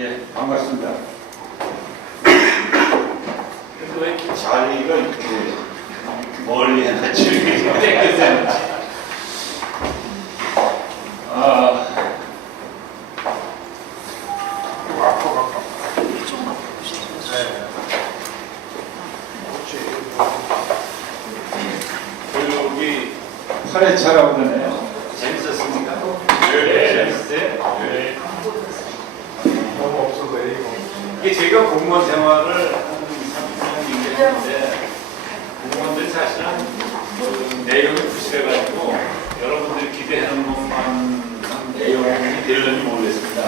예, 반갑습니다. 근데 왜 이렇게 자리가 이렇게 멀리 해놨지? 땡겨서 해놨지? 여기 8회차라고 그러네요. 재밌었습니까? 네. 재밌었어요? 네. 너무 없어도 A가 없어. 이게 제가 공무원 생활을 한 30년 했는데 공무원들이 사실은 그 내용이 부실해가지고 여러분들이 기대하는 것만 한 내용이 되려는지 모르겠습니다.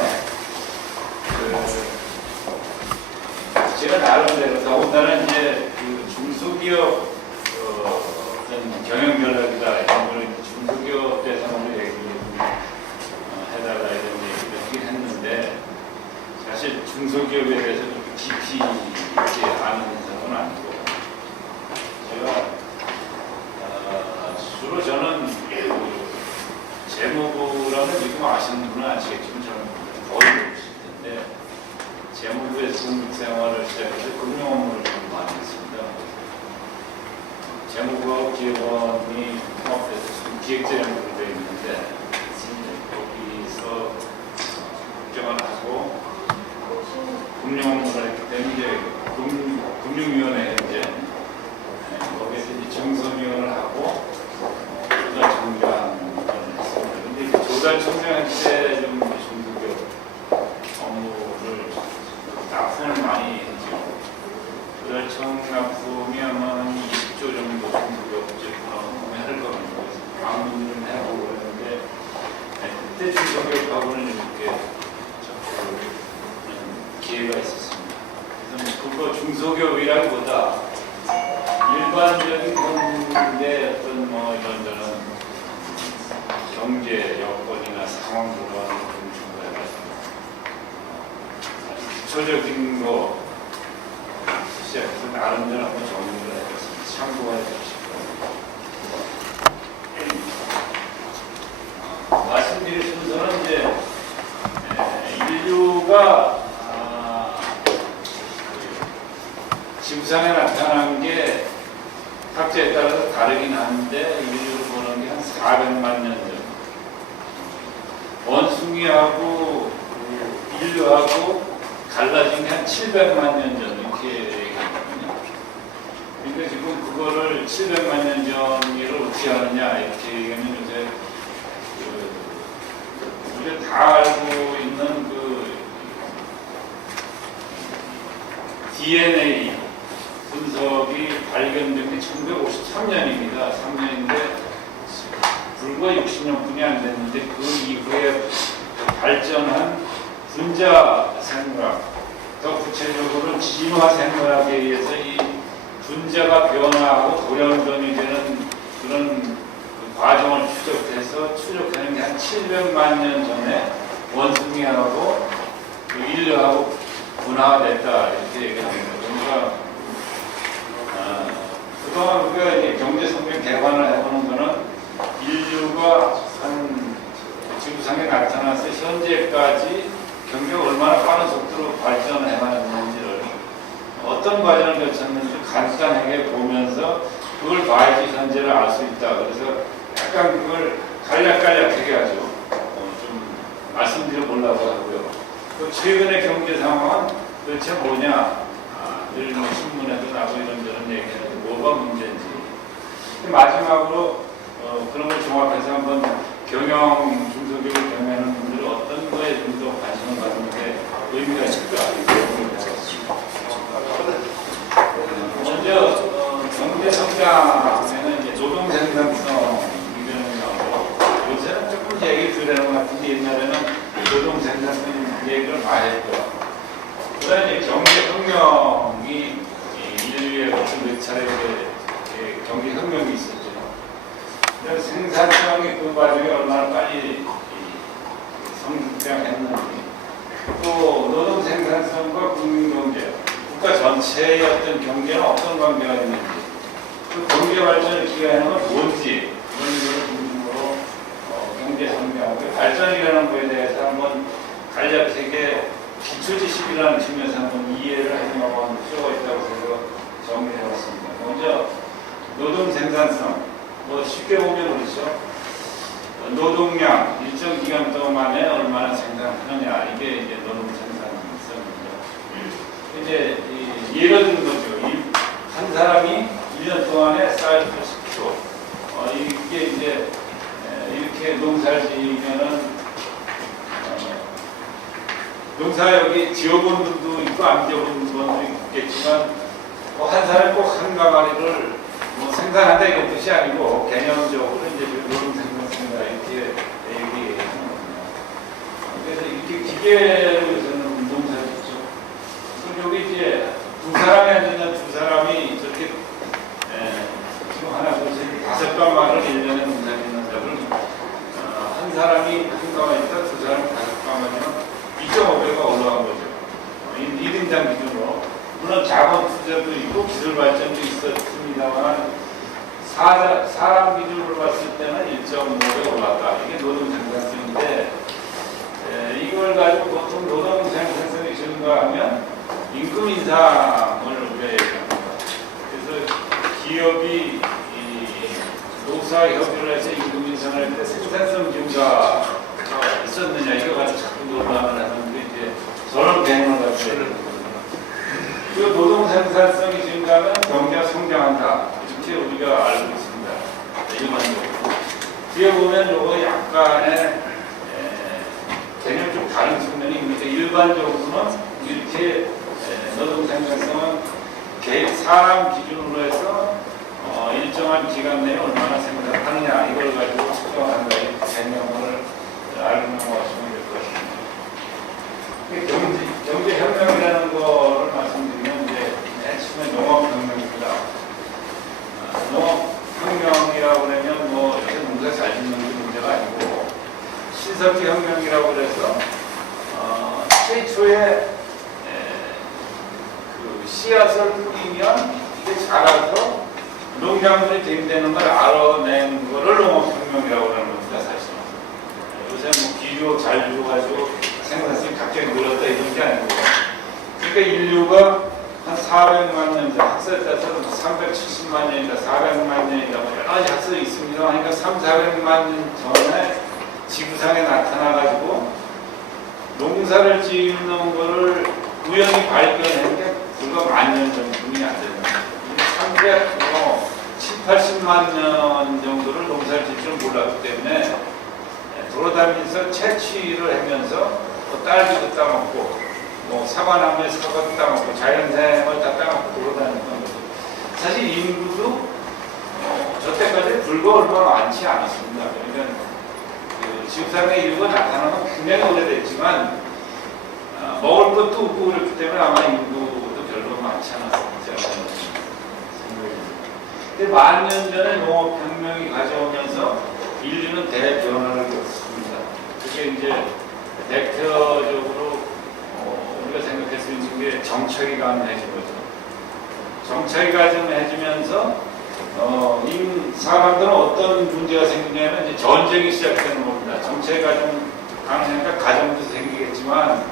제가 나름대로 더군다나 이제 그 중소기업 어떤 경영 전략이다 이런 거를 중소기업 대상으로 해달라 이런 얘기를 하긴 했는데 사실 중소기업에 대해서 좀 깊이 있게 아는 사람은 아니고 제가 주로 저는 그 재무부라면 지금 아시는 분은 아시겠지만 저는 거의 모르실 텐데 재무부에서 생활을 시작해서 금융 업무를 좀 많이 했습니다. 재무부와 기업원이 통합돼서 지금 기획재정부로 되어 있는데 거기서 국정을 하고 금융 업무를 했기 때문에 이제 금융위원회 이제 거기에서 이제 정선위원을 하고 조달청장을 했습니다. 근데 조달청장 할 때 좀 중소기업 업무를 납품을 많이 했죠. 조달청 납품이 아마 한 20조 정도 중소기업 제품을 해를 겁니다. 방문 좀 해보고 그랬는데 그때 중소기업하고는 이렇게 기회가 있었습니다. 그래서 그거 중소기업이라기보다 일반적인 경제 어떤 뭐 이런저런 경제 여건이나 상황들과 좀 중요해가지고 기초적인 거 시작해서 나름대로 한번 정리를 해봤습니다. 참고해 주시고 말씀드릴 순서는 이제 인류가 지구상에 나타난 게 각자에 따라서 다르긴 한데 인류를 보는 게 한 400만 년 전. 원숭이하고 인류하고 갈라진 게 한 700만 년 전 이렇게 얘기하거든요. 그러니까 지금 그거를 700만 년 전을 어떻게 하느냐 이렇게 얘기하면 요새 우리가 다 알고 있는 그 DNA 분석이 발견된 게 1953년입니다. 3년인데 불과 60년뿐이 안 됐는데 그 이후에 발전한 분자 생물학, 더 구체적으로 진화 생물학에 의해서 이 분자가 변화하고 돌연변이 되는 그런 그 과정을 추적하는 게 한 700만 년 전에 원숭이하고 그 인류하고 분화됐다 이렇게 얘기합니다. 그러니까 그동안 우리가 이제 경제 성장 개관을 해보는 거는 인류가 한 지구상에 나타나서 현재까지 경제가 얼마나 빠른 속도로 발전을 해왔는지를 어떤 과정을 거쳤는지 간단하게 보면서 그걸 봐야지 현재를 알 수 있다. 그래서 약간 그걸 간략하게 아주 좀 말씀드려 보려고 하고요. 또 최근의 경제 상황은 도대체 뭐냐? 늘 뭐 신문에도 나고 이런저런 얘기하는데 뭐가 문제인지. 마지막으로 그런 걸 종합해서 한번 중소기업을 경영하는 분들은 어떤 거에 좀 더 관심을 갖는 게 의미가 있을까? 먼저 경제 성장에는 이제 노동 생산성 이런 나오고 요새는 조금 얘기 드리는 것 같은데 옛날에는 노동 생산성 얘기를 많이 했고요. 그다음에 경제혁명이 인류의 어떤 몇 차례 경제혁명이 있었죠. 생산성이 그 과정에 얼마나 빨리 성장했는지, 또 노동 생산성과 국민경제, 국가 전체의 어떤 경제는 어떤 관계가 있는지, 그 경제 발전을 기여하는 건 뭔지 이런 것을 중심으로 경제 성장, 발전이라는 것에 대해서 한번 간략하게 기초 지식이라는 측면에서 한번 이해를 해볼 필요가 있다고 해서 정리해봤습니다. 먼저 노동 생산성, 뭐 쉽게 보면 그렇죠. 노동량 일정 기간 동안에 얼마나 생산하느냐, 이게 이제 노동 생산성이죠. 이제 예를 드는 거죠. 한 사람이 1년 동안에 쌀 80kg, 이게 이제 이렇게 농사를 지으면은 농사 여기 지어본 분도 있고 안 지어본 분도 있겠지만 뭐 한 사람이 꼭 한 가마리를 뭐 생산한다 이런 뜻이 아니고 개념적으로 이제 노동 생산성이다 이렇게 얘기하는 겁니다. 그래서 이렇게 기계로 해서는 농사를 짓죠. 그럼 여기 이제 두 사람이 앉으면 두 사람이 저렇게 지금 하나 둘 셋 다섯 가마를 1년에 농사 짓는 적을 한 사람이 한 가마니까 두 사람이 다섯 가마면 2.5배가 올라간 거죠. 1인당 기준으로. 물론 자본 투자도 있고 기술 발전도 있었습니다만 사람 기준으로 봤을 때는 1.5배 올랐다. 이게 노동 생산성인데 이걸 가지고 보통 노동 생산성이 증가하면 임금 인상을 우리가 얘기합니다. 그래서 기업이 노사 협의를 해서 임금 인상할 때 생산성 증가가 있었느냐 이거 가지고 자꾸 논란을 하는데 이제 저런 개념을 가지고 거거든요. 그 노동 생산성이 증가하면 경제가 성장한다 이렇게 우리가 알고 있습니다. 일반적으로 뒤에 보면 요거 약간의 개념 좀 다른 측면이 있는데 일반적으로는 이렇게 노동 생산성은 사람 기준으로 해서 일정한 기간 내에 얼마나 생산하느냐 이걸 가지고 측정한다 이 개념을 알고 넘어가시면 될 것 같습니다. 경제혁명이라는 거를 말씀드리면 이제 핵심은 농업혁명입니다. 농업혁명이라고 하면 뭐 농사 잘 짓는 게 문제가 아니고 신석기 혁명이라고 해서 최초에 그 씨앗을 뿌리면 이게 자라서 농작물이 된다는 걸 알아낸 거를 농업혁명이라고 하는 겁니다. 사실은 요새 뭐 기교 잘 주가지고 생산성이 갑자기 늘었다 이런 게 아니고 그러니까 인류가 한 400만 년 전 학설에 따라서 370만 년이다 400만 년이다 뭐 여러 가지 학설이 있습니다. 그러니까 400만 년 전에 지구상에 나타나가지고 농사를 짓는 거를 우연히 발견한 게 불과 10,000년 정도뿐이 안 됩니다. 80만 년 정도를 농사를 짓 줄 몰랐기 때문에 돌아다니면서 채취를 하면서 딸기도 따먹고 뭐 사과나무에 사과도 따먹고 자연생을 다 따먹고 돌아다녔던 거죠. 사실 인구도 저 때까지 불과 얼마 많지 않았습니다. 그러니까 그 지구상의 인류가 나타나는 건 굉장히 오래됐지만 먹을 것도 없고 그렇기 때문에 아마 인구도 별로 많지 않았습니다. 근데 10,000년 전에 농업혁명이 가져오면서 인류는 대변화를 겪었습니다. 그게 이제 대표적으로 우리가 생각할 수 있는 게 정착이 가능해진 거죠. 정착이 가능해지면서 사람들은 어떤 문제가 생기냐면 이제 전쟁이 시작되는 겁니다. 정착이 가능하니까 가정도 생기겠지만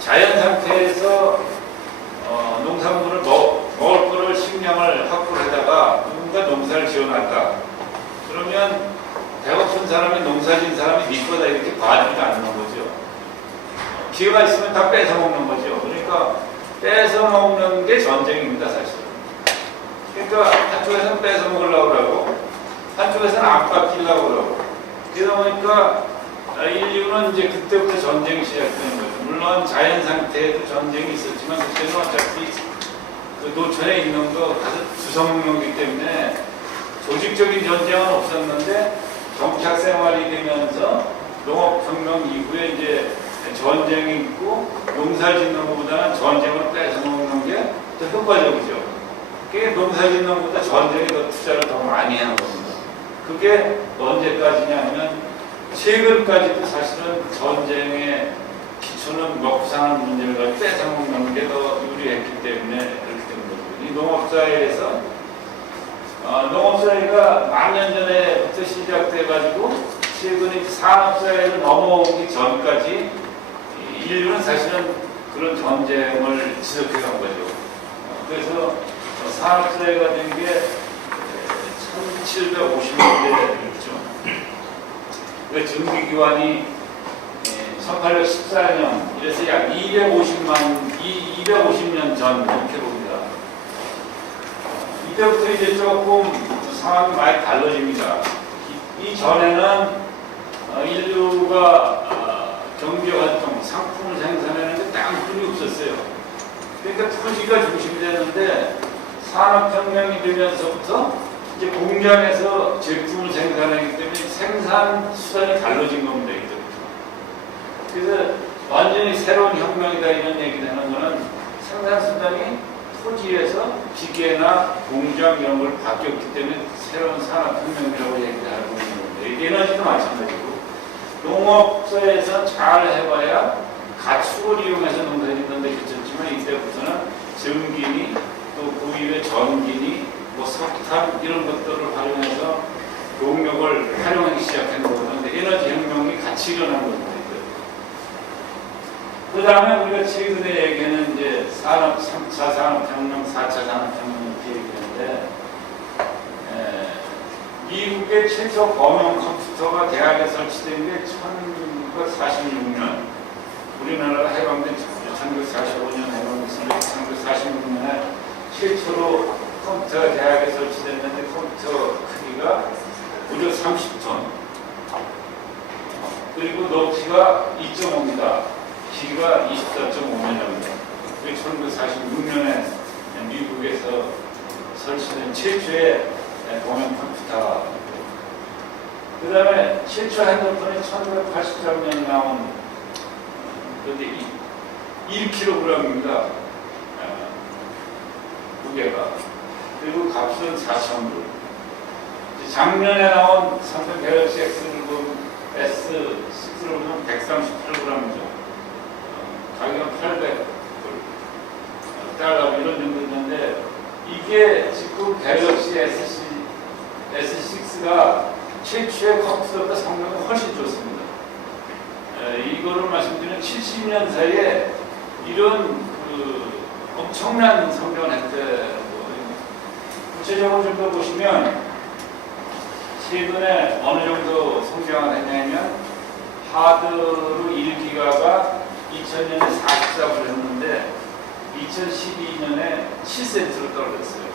자연 상태에서 농산물을 먹을 거를 식량을 확보를 하다가 누군가 농사를 지어놨다. 그러면 배고픈 사람이 농사진 사람이 네 거다 이렇게 봐주지 않는 거죠. 기회가 있으면 다 뺏어 먹는 거죠. 그러니까 뺏어 먹는 게 전쟁입니다, 사실은. 그러니까 한쪽에서는 뺏어 먹으려고 그러고 한쪽에서는 압박하려고 그러고 그러다 보니까 인류는 이제 그때부터 전쟁이 시작되는 거죠. 물론 자연 상태에도 전쟁이 있었지만 그때는 어차피 그 노천에 있는 거 가서 주워먹는 때문에 조직적인 전쟁은 없었는데 정착 생활이 되면서 농업혁명 이후에 이제 전쟁이 있고 농사 짓는 것보다는 전쟁을 뺏어먹는 게 더 효과적이죠. 그게 농사 짓는 것보다 전쟁에 더 투자를 더 많이 하는 겁니다. 그게 언제까지냐 하면 최근까지도 사실은 전쟁의 기초는 먹고 사는 문제를 뺏어먹는 게 더 유리했기 때문에 그렇게 된 거죠. 이 농업사회에서 농업사회가 10,000년 전에부터 시작돼가지고 최근에 산업사회를 넘어오기 전까지 인류는 사실은 그런 전쟁을 지속해 간 거죠. 그래서 산업사회가 된 게 1750년대였죠. 그 증기기관이 1814년, 이래서 약 250년 전 이렇게 봅니다. 이때부터 이제 조금 상황이 많이 달라집니다. 이 전에는 인류가 경제활동, 상품을 생산하는데 땅굴이 없었어요. 그러니까 토지가 중심이 되는데 산업혁명이 되면서부터 이제 공장에서 제품을 생산하기 때문에 생산 수단이 달라진 겁니다. 이때부터. 그래서 완전히 새로운 혁명이다 이런 얘기를 하는 거는 생산 수단이 토지에서 기계나 공장 이런 걸 바뀌었기 때문에 새로운 산업혁명이라고 얘기를 하고 있는 겁니다. 에너지도 마찬가지고 농업소에서 잘 해봐야 가축을 이용해서 농사짓는데 그쳤지만 이때부터는 전기니 또 그 위에 전기니 뭐 석탄 이런 것들을 활용해서 농력을 활용하기 시작한 거는데 에너지 혁명이 같이 일어난 겁니다. 그 다음에 우리가 최근에 얘기하는 이제 3차 산업혁명, 4차 산업혁명 이렇게 얘기하는데 미국의 최초 범용 컴퓨터가 대학에 설치된 게 1946년, 우리나라가 해방된 1945년 해방됐으니까 1946년에 최초로 컴퓨터가 대학에 설치됐는데 컴퓨터 크기가 무려 30톤, 그리고 높이가 2.5m, 길이가 24.5m입니다. 그게 1946년에 미국에서 설치된 최초의 범용 컴퓨터. 그 다음에 최초 핸드폰이 1983년 나온 그런데 1kg입니다. 무게가. 그리고 값은 4,000불. 작년에 나온 삼성 갤럭시 S6를 보면 138g이죠. 가격은 800불. 달러 이런 정도 있는데 이게 지금 갤럭시 S6가 최초의 컴퓨터보다 성능이 훨씬 좋습니다. 이거를 말씀드리면 70년 사이에 이런 엄청난 성장을 했대요. 구체적으로 좀 더 보시면 최근에 어느 정도 성장을 했냐면 하드로 1기가가 2000년에 44불 했는데 2012년에 7센트로 떨어졌어요.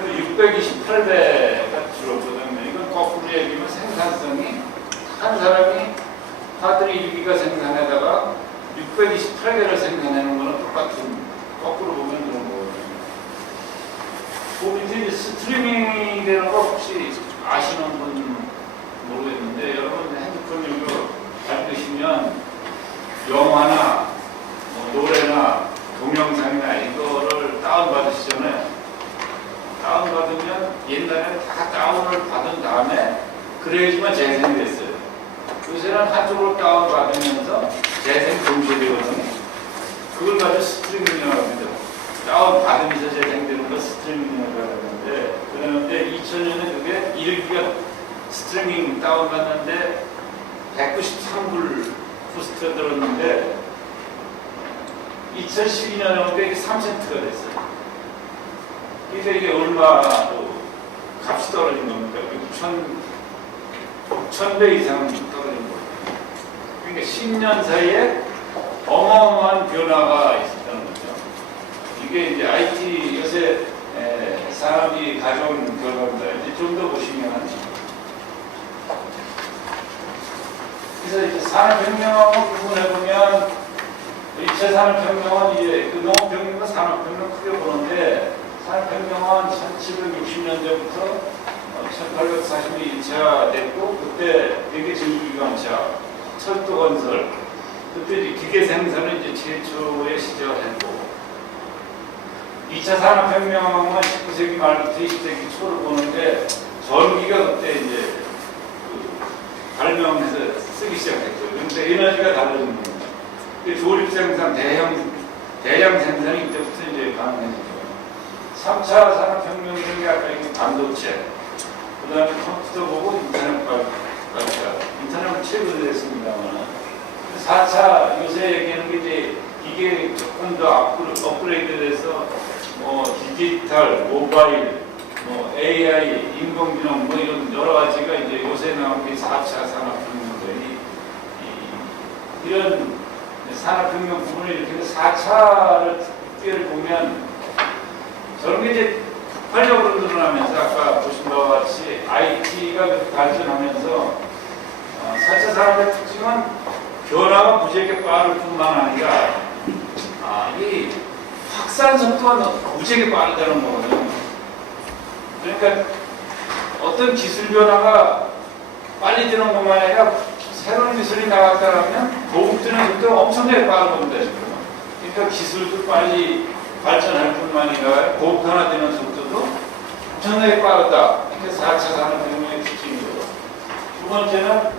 628배가 줄었거든요. 이건 거꾸로 얘기하면 생산성이 한 사람이 하드로 1기가 생산하다가 628개를 생산하는 거는 똑같은, 거꾸로 보면 그런 거거든요. 그 밑에 스트리밍이 되는 거 혹시 아시는 분 모르겠는데 여러분 핸드폰 이거 밟으시면 영화나 노래나 동영상이나 이거를 다운받으시잖아요. 다운받으면 옛날에는 다 다운을 받은 다음에 그래야지만 재생이 됐어요. 요새는 한쪽으로 다운받으면서 재생 동시에 되거든요. 그걸 가지고 스트리밍이라고 합니다. 다운받으면서 재생되는 거 스트리밍이라고 하는데, 그런데 2000년에 그게 1기가 스트리밍 다운받는데 193불 코스트가 들었는데 2012년에 오니까 이게 3센트가 됐어요. 그래서 이게 얼마로 값이 떨어진 겁니까? 6,000배 이상 떨어진 거예요. 그러니까 10년 사이에 어마어마한 변화가 있었다는 거죠. 이게 이제 IT 요새 산업이 가져온 결과입니다. 이제 좀 더 보시면, 그래서 이제 산업혁명하고 구분해보면 1차 산업혁명은 이제 그 농업혁명과 산업혁명 크게 보는데, 산업혁명은 1760년대부터 1840년 2차 됐고, 그때 되게 전기기관차, 철도 건설, 그때 이제 기계 생산을 이제 최초에 시작했고, 2차 산업혁명은 19세기 말부터 20세기 초를 보는데, 전기가 그때 이제 발명해서 쓰기 시작했죠. 그런데 에너지가 달라진 겁니다. 조립 생산, 대량 생산이 이때부터 이제 가능해지죠. 3차 산업혁명이라는 게 아까 얘기한 반도체, 그 다음에 컴퓨터 보고 인터넷 발달, 인터넷은 최근에 됐습니다만, 4차 요새 얘기하는 게 이제 이게 조금 더 업그레이드 돼서 뭐 디지털, 모바일, 뭐 AI, 인공지능 뭐 이런 여러 가지가 이제 요새 나온 게 4차 산업혁명들이 이런 산업혁명 부분을 이렇게 4차를 특별히 보면 저런 게 이제 폭발적으로 늘어나면서 아까 보신 바와 같이 IT가 발전하면서 4차 산업의 특징은 변화가 무지하게 빠를 뿐만 아니라 이 확산 속도가 무지하게 빠르다는 거거든요. 그러니까 어떤 기술 변화가 빨리 되는 것만 아니라 새로운 기술이 나왔다면 보급되는 속도가 엄청나게 빠른 겁니다. 지금. 그러니까 기술도 빨리 발전할 뿐만 아니라 보편화되는 속도도 엄청나게 빠르다. 이게 4차 산업혁명의 특징이고, 두 번째는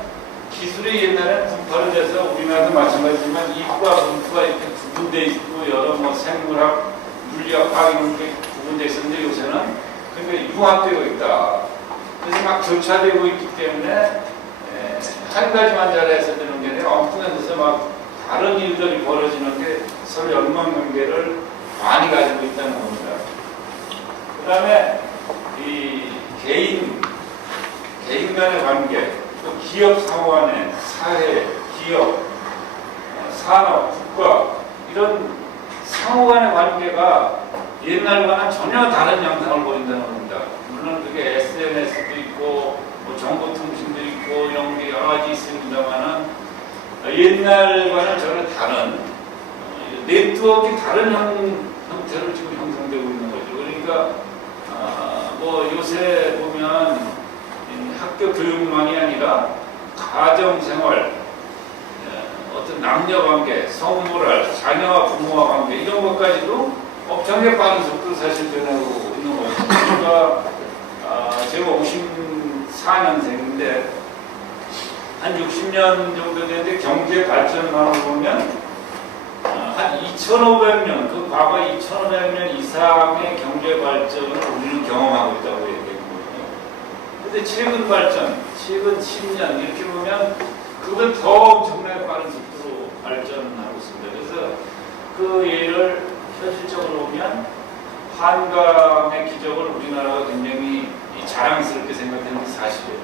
기술이 옛날에는 분파로 돼서 우리나라도 마찬가지지만 이과 분파가 이렇게 구분되어 있고 여러 뭐 생물학, 물리학, 과학 이런 게 구분되어 있었는데 요새는 그러니까 융합되고 있다. 그래서 막 교차되고 있기 때문에 한 가지만 잘해서 되는 게 아니라 엉뚱한 데서 막 다른 일들이 벌어지는 게 서로 연관관계를 많이 가지고 있다는 겁니다. 그 다음에 이 개인 간의 관계, 또 기업 상호 간의 사회, 기업, 산업, 국가 이런 상호 간의 관계가 옛날과는 전혀 다른 양상을 보인다는 겁니다. 물론 그게 SNS도 있고 뭐 정보통신도 있고 이런 게 여러 가지 있습니다만은 옛날과는 전혀 다른 네트워크가 다른 형태로 지금 형성되고 있는 거죠. 그러니까 뭐 요새 보면 학교 교육만이 아니라 가정생활, 어떤 남녀관계, 성모랄, 자녀와 부모와 관계 이런 것까지도 엄청나게 빠른 속도로 사실 변하고 있는 거죠. 그러니까 제가 54년생인데 한 60년 정도 되는데 경제 발전만을 보면 한 2,500년, 그 과거 2,500년 이상의 경제 발전을 우리는 경험하고 있다고 얘기했거든요. 근데 최근 발전, 최근 10년 이렇게 보면 그건 더 엄청나게 빠른 속도로 발전하고 있습니다. 그래서 그 예를 현실적으로 보면 한강의 기적을 우리나라가 굉장히 자랑스럽게 생각하는 게 사실이에요.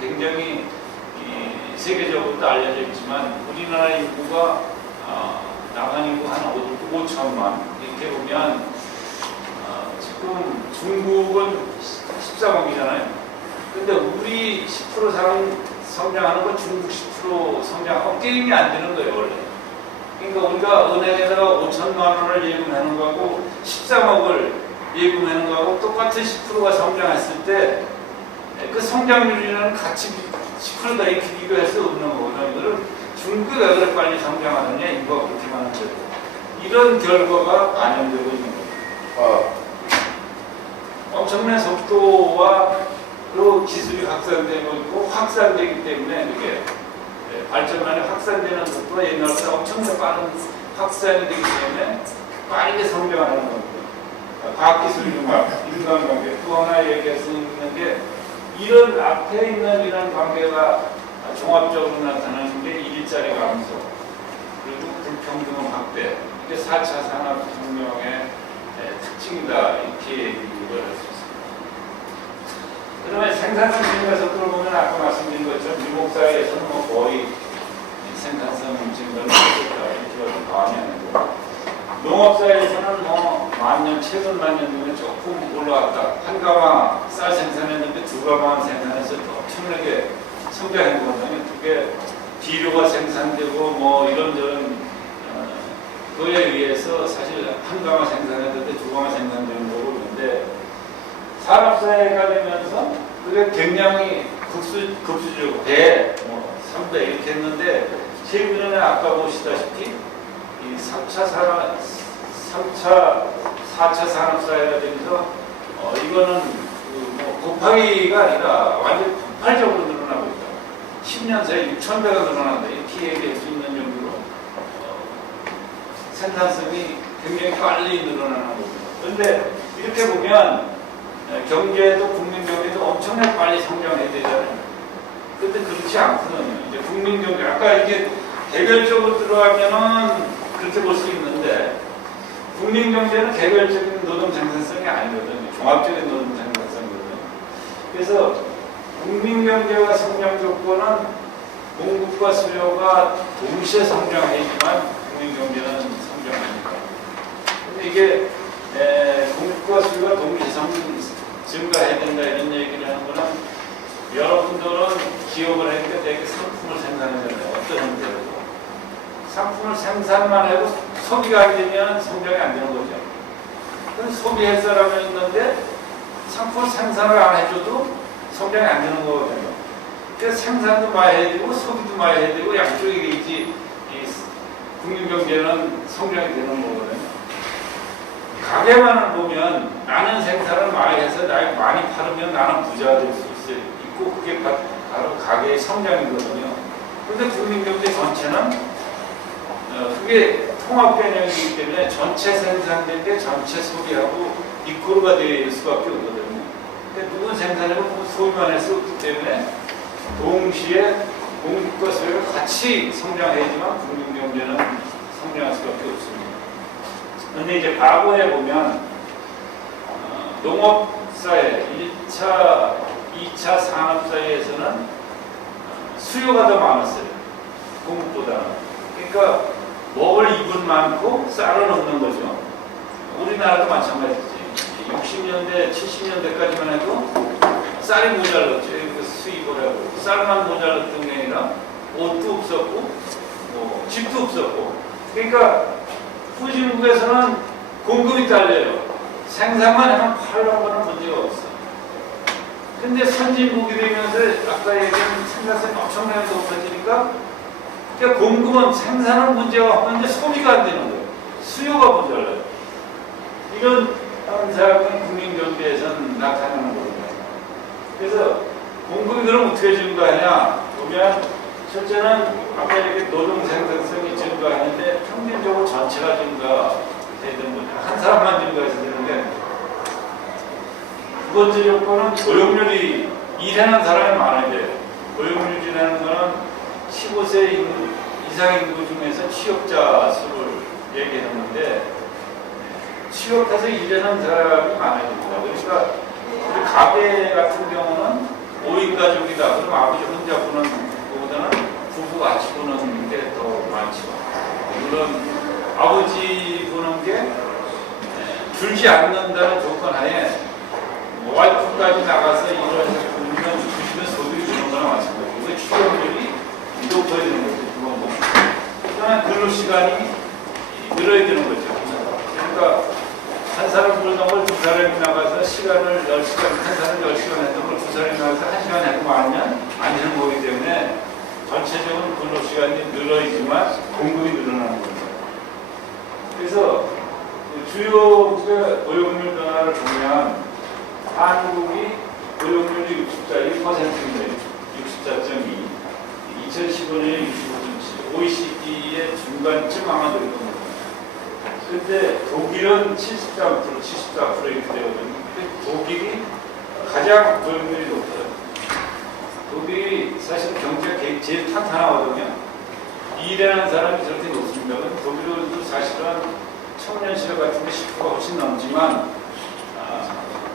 굉장히 세계적으로도 알려져 있지만 우리나라 인구가 남한 인구 한 5천만 이렇게 보면 지금 중국은 14억이잖아요. 근데 우리 10% 성장하는 건 중국 10% 성장하고 게임이 안 되는 거예요 원래. 그러니까 우리가 은행에다가 5천만 원을 예금하는 거하고 13억을 예금하는 거하고 똑같은 10%가 성장했을 때 그 성장률이라는 같이 10%다 이렇게 비교할 수 없는 거거든요. 이거는 중국이 왜 그렇게 빨리 성장하느냐 인구가 그렇게 많은 거고 이런 결과가 반영되고 있는 거예요. 엄청난 속도와 또 기술이 확산되고 있고 확산되기 때문에 이게 발전만이 확산되는 속도가 옛날보다 엄청나게 빠른 확산이 되기 때문에 빠르게 성장하는 겁니다. 과학기술 융합, 인간관계 또 하나 얘기할 수 있는 게 이런 앞에 있는 이런 관계가 종합적으로 나타나는 게 일자리 감소 그리고 불평등 확대 이게 4차 산업혁명의 특징이다 이렇게 얘기를 할 수 있습니다. 그러면 생산성 증가에서 들어보면 아까 말씀드린 것처럼 유목사회에서는 뭐 거의 생산성 증가를 했다 이렇게 봐야 농업사회에서는 뭐 만년 최근 만년 중에 조금 올라왔다. 한 가마 쌀 생산했는데 두 가마 생산해서 엄청나게 성장한 거거든요. 그게 비료가 생산되고 뭐 이런저런 그에 의해서 사실 한 가마 생산했는데 두 가마 생산되는 거고 그런데 산업사회가 되면서 그게 굉장히 급수적으로 배, 뭐 3배 이렇게 했는데 최근에 아까 보시다시피 이 4차 산업사회가 되면서 이거는 뭐 곱하기가 아니라 완전 폭발적으로 늘어나고 있다. 10년 사이에 6,000배가 늘어난다. 이렇게 얘기할 수 있는 정도로 생산성이 굉장히 빨리 늘어나는 거죠. 그런데 이렇게 보면 경제도 국민 경제도 엄청나게 빨리 성장해야 되잖아요. 근데 그렇지 않거든요. 이제 국민 경제 아까 이게 개별적으로 들어가면은 그렇게 볼 수 있는데 국민경제는 개별적인 노동 생산성이 아니거든요. 종합적인 노동 생산성이거든요. 그래서 국민경제와 성장 조건은 공급과 수요가 동시에 성장해야지만 국민경제는 성장합니다. 근데 이게 공급과 수요가 동시에 증가해야 된다 이런 얘기를 하는 거는 여러분들은 기업을 하니까 되게 상품을 생산하잖아요. 어떤 형태로. 상품을 생산만 해도 소비가 안 되면 성장이 안 되는 거죠. 그럼 소비할 사람이 있는데 상품을 생산을 안 해줘도 성장이 안 되는 거거든요. 그래서 생산도 많이 해야 되고 소비도 많이 해야 되고 양쪽에 있지 국민경제는 성장이 되는 거거든요. 가게만을 보면 나는 생산을 많이 해서 많이 팔으면 나는 부자가 될 수 있고 그게 바로 가게의 성장이거든요. 그런데 국민경제 전체는 그게 통합 개념이기 때문에 전체 생산된 게 전체 소비하고 이코르가 될 수밖에 없거든요. 그러니까 누군 생산하고 소비만 할 수 없기 때문에 동시에 공급과 소비가 같이 성장해야지만 국민경제는 성장할 수밖에 없습니다. 그런데 이제 과거에 보면 농업사회 1차, 2차 산업사회에서는 수요가 더 많았어요. 공급보다는. 그러니까 먹을 입은 많고 쌀은 없는 거죠. 우리나라도 마찬가지지. 60년대, 70년대까지만 해도 쌀이 모자랐죠. 수입을 하고 쌀만 모자랐던 게 아니라 옷도 없었고 집도 없었고. 그러니까 후진국에서는 공급이 딸려요. 생산만 하면 팔려는 거는 문제가 없어. 근데 선진국이 되면서 아까 얘기한 생산성이 엄청나게 높아지니까 그러니까 공급은 생산은 문제가 없는데 소비가 안 되는 거예요. 수요가 모자라요. 이런 현상은 국민경제에서는 나타나는 거거든요. 그래서 공급이 그럼 어떻게 증가하냐 보면 첫째는 아까 이렇게 노동 생산성이 증가하는데 평균적으로 전체가 증가해야 되는 거죠. 한 사람만 증가해서 되는데 두 번째 조건은 고용률이 일하는 사람이 많아야 돼요. 고용률이라는 거는 15세 이상 인구 중에서 취업자 수를 얘기했는데 취업해서 일하는 사람이 많아야 됩니다. 그러니까 우리 가게 같은 경우는 5인 가족이다. 그럼 아버지 혼자 보는 것보다는 부부 같이 보는 게 더 많죠. 물론 아버지 보는 게 줄지 않는다는 조건 하에 와이프까지 나가서 일을 해서 주시면 소득이 주는 거나 마찬가지고 그 취업률이 높아야 되는 거죠. 그건 그다음에 근로시간이 늘어야 되는 거죠. 그러니까 한 사람 부르는 걸 두 사람이 나가서 시간을 10시간, 한 사람 10시간 했던 걸 두 사람이 나가서 1시간 해도 많으면 안 되는 거기 때문에 전체적으로 근로시간이 늘어야지만 공급이 늘어나는 거죠. 그래서 주요 고용률 변화를 보면 한국이 고용률이 1%입니다. 64.2. 2015년에 65.7. OECD의 중간쯤 아마 될 겁니다. 그런데 독일은 74% 이렇게 되거든요. 독일이 가장 고용률이 높아요. 독일이 사실 경제가 제일 탄탄하거든요. 일하는 사람이 저렇게 높습니다. 독일도 사실은 청년 실업 같은 게 10%가 훨씬 넘지만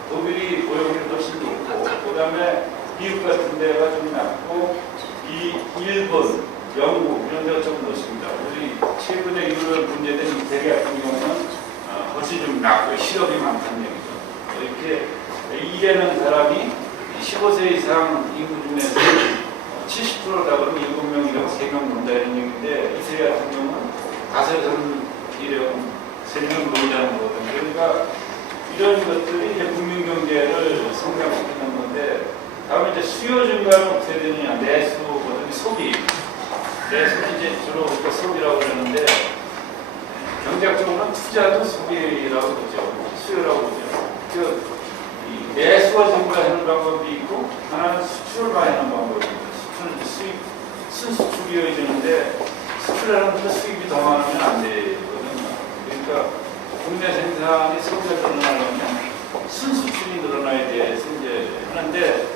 독일이 고용률이 훨씬 높고 그 다음에 미국 같은 데가 좀 낮고 일본, 영국 이런 데가 좀 높습니다. 우리 최근에 이런 문제된 이태리 같은 경우는 훨씬 좀 낮고 실업이 많다는 얘기죠. 이렇게 일하는 사람이 15세 이상 인구 중에서 70%다 그러면 7명이라고 3명 논다 이런 얘기인데 이태리 같은 경우는 5명 일하고 3명 논다는 거거든요. 그러니까 이런 것들이 이제 국민경제를 성장시키는 건데 다음에 이제 수요 증가는 어떻게 되느냐 내수거든요. 소비. 내수는 이제 주로 우리가 소비라고 그러는데 경제학적으로는 투자도 소비라고 그러죠. 수요라고 그러죠. 이 내수가 증가하는 방법이 있고 하나는 수출을 많이 하는 방법입니다. 수출은 이제 수입, 순수출이 되는데 수출하는 것도 수입이 더 많으면 안 되거든요. 그러니까 국내 생산이 성장이 늘어나려면 순수출이 늘어나야 돼서 이제 하는데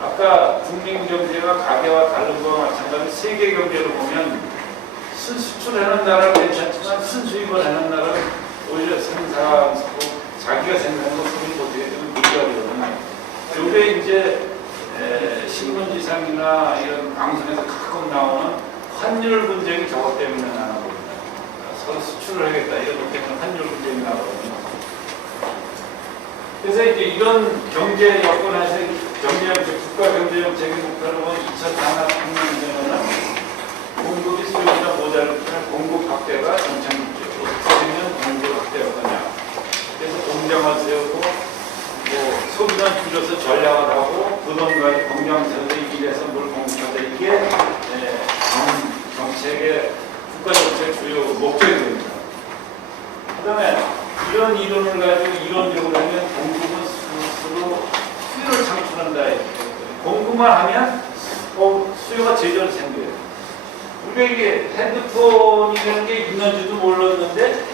아까 국민경제가 가계와 다른 거와 마찬가지로 세계 경제로 보면 순수출하는 나라는 괜찮지만 순수입을 하는 나라는 오히려 생산하고 자기가 생산한 거 소비 못하게 되면 문제가 되거든요. 요게 이제 신문지상이나 이런 방송에서 가끔 나오는 환율 분쟁이 저것 때문에 나는 겁니다. 서로 수출을 하겠다 이런 것 때문에 환율 분쟁이 나거든요. 그래서 이제 이런 경제 여건에서 국가 경제 정책의 목표는 2차 산업혁명에는 공급이 수요보다 모자랄 때는 공급 확대가 정착이죠. 어떻게 공급 확대가 거냐. 그래서 공장을 세우고 소비만 줄여서 전략을 하고 그동안까지 공장 세워서 일해서 뭘 공급하자. 이게 정책의 국가 정책의 주요 목적이 됩니다. 그 다음에 이런 이론을 가지고 이론적으로 하면 공급은 스스로 수요를 창출한다. 공급만 하면 수요가 제대로 생겨요. 우리가 이게 핸드폰이라는 게 있는지도 몰랐는데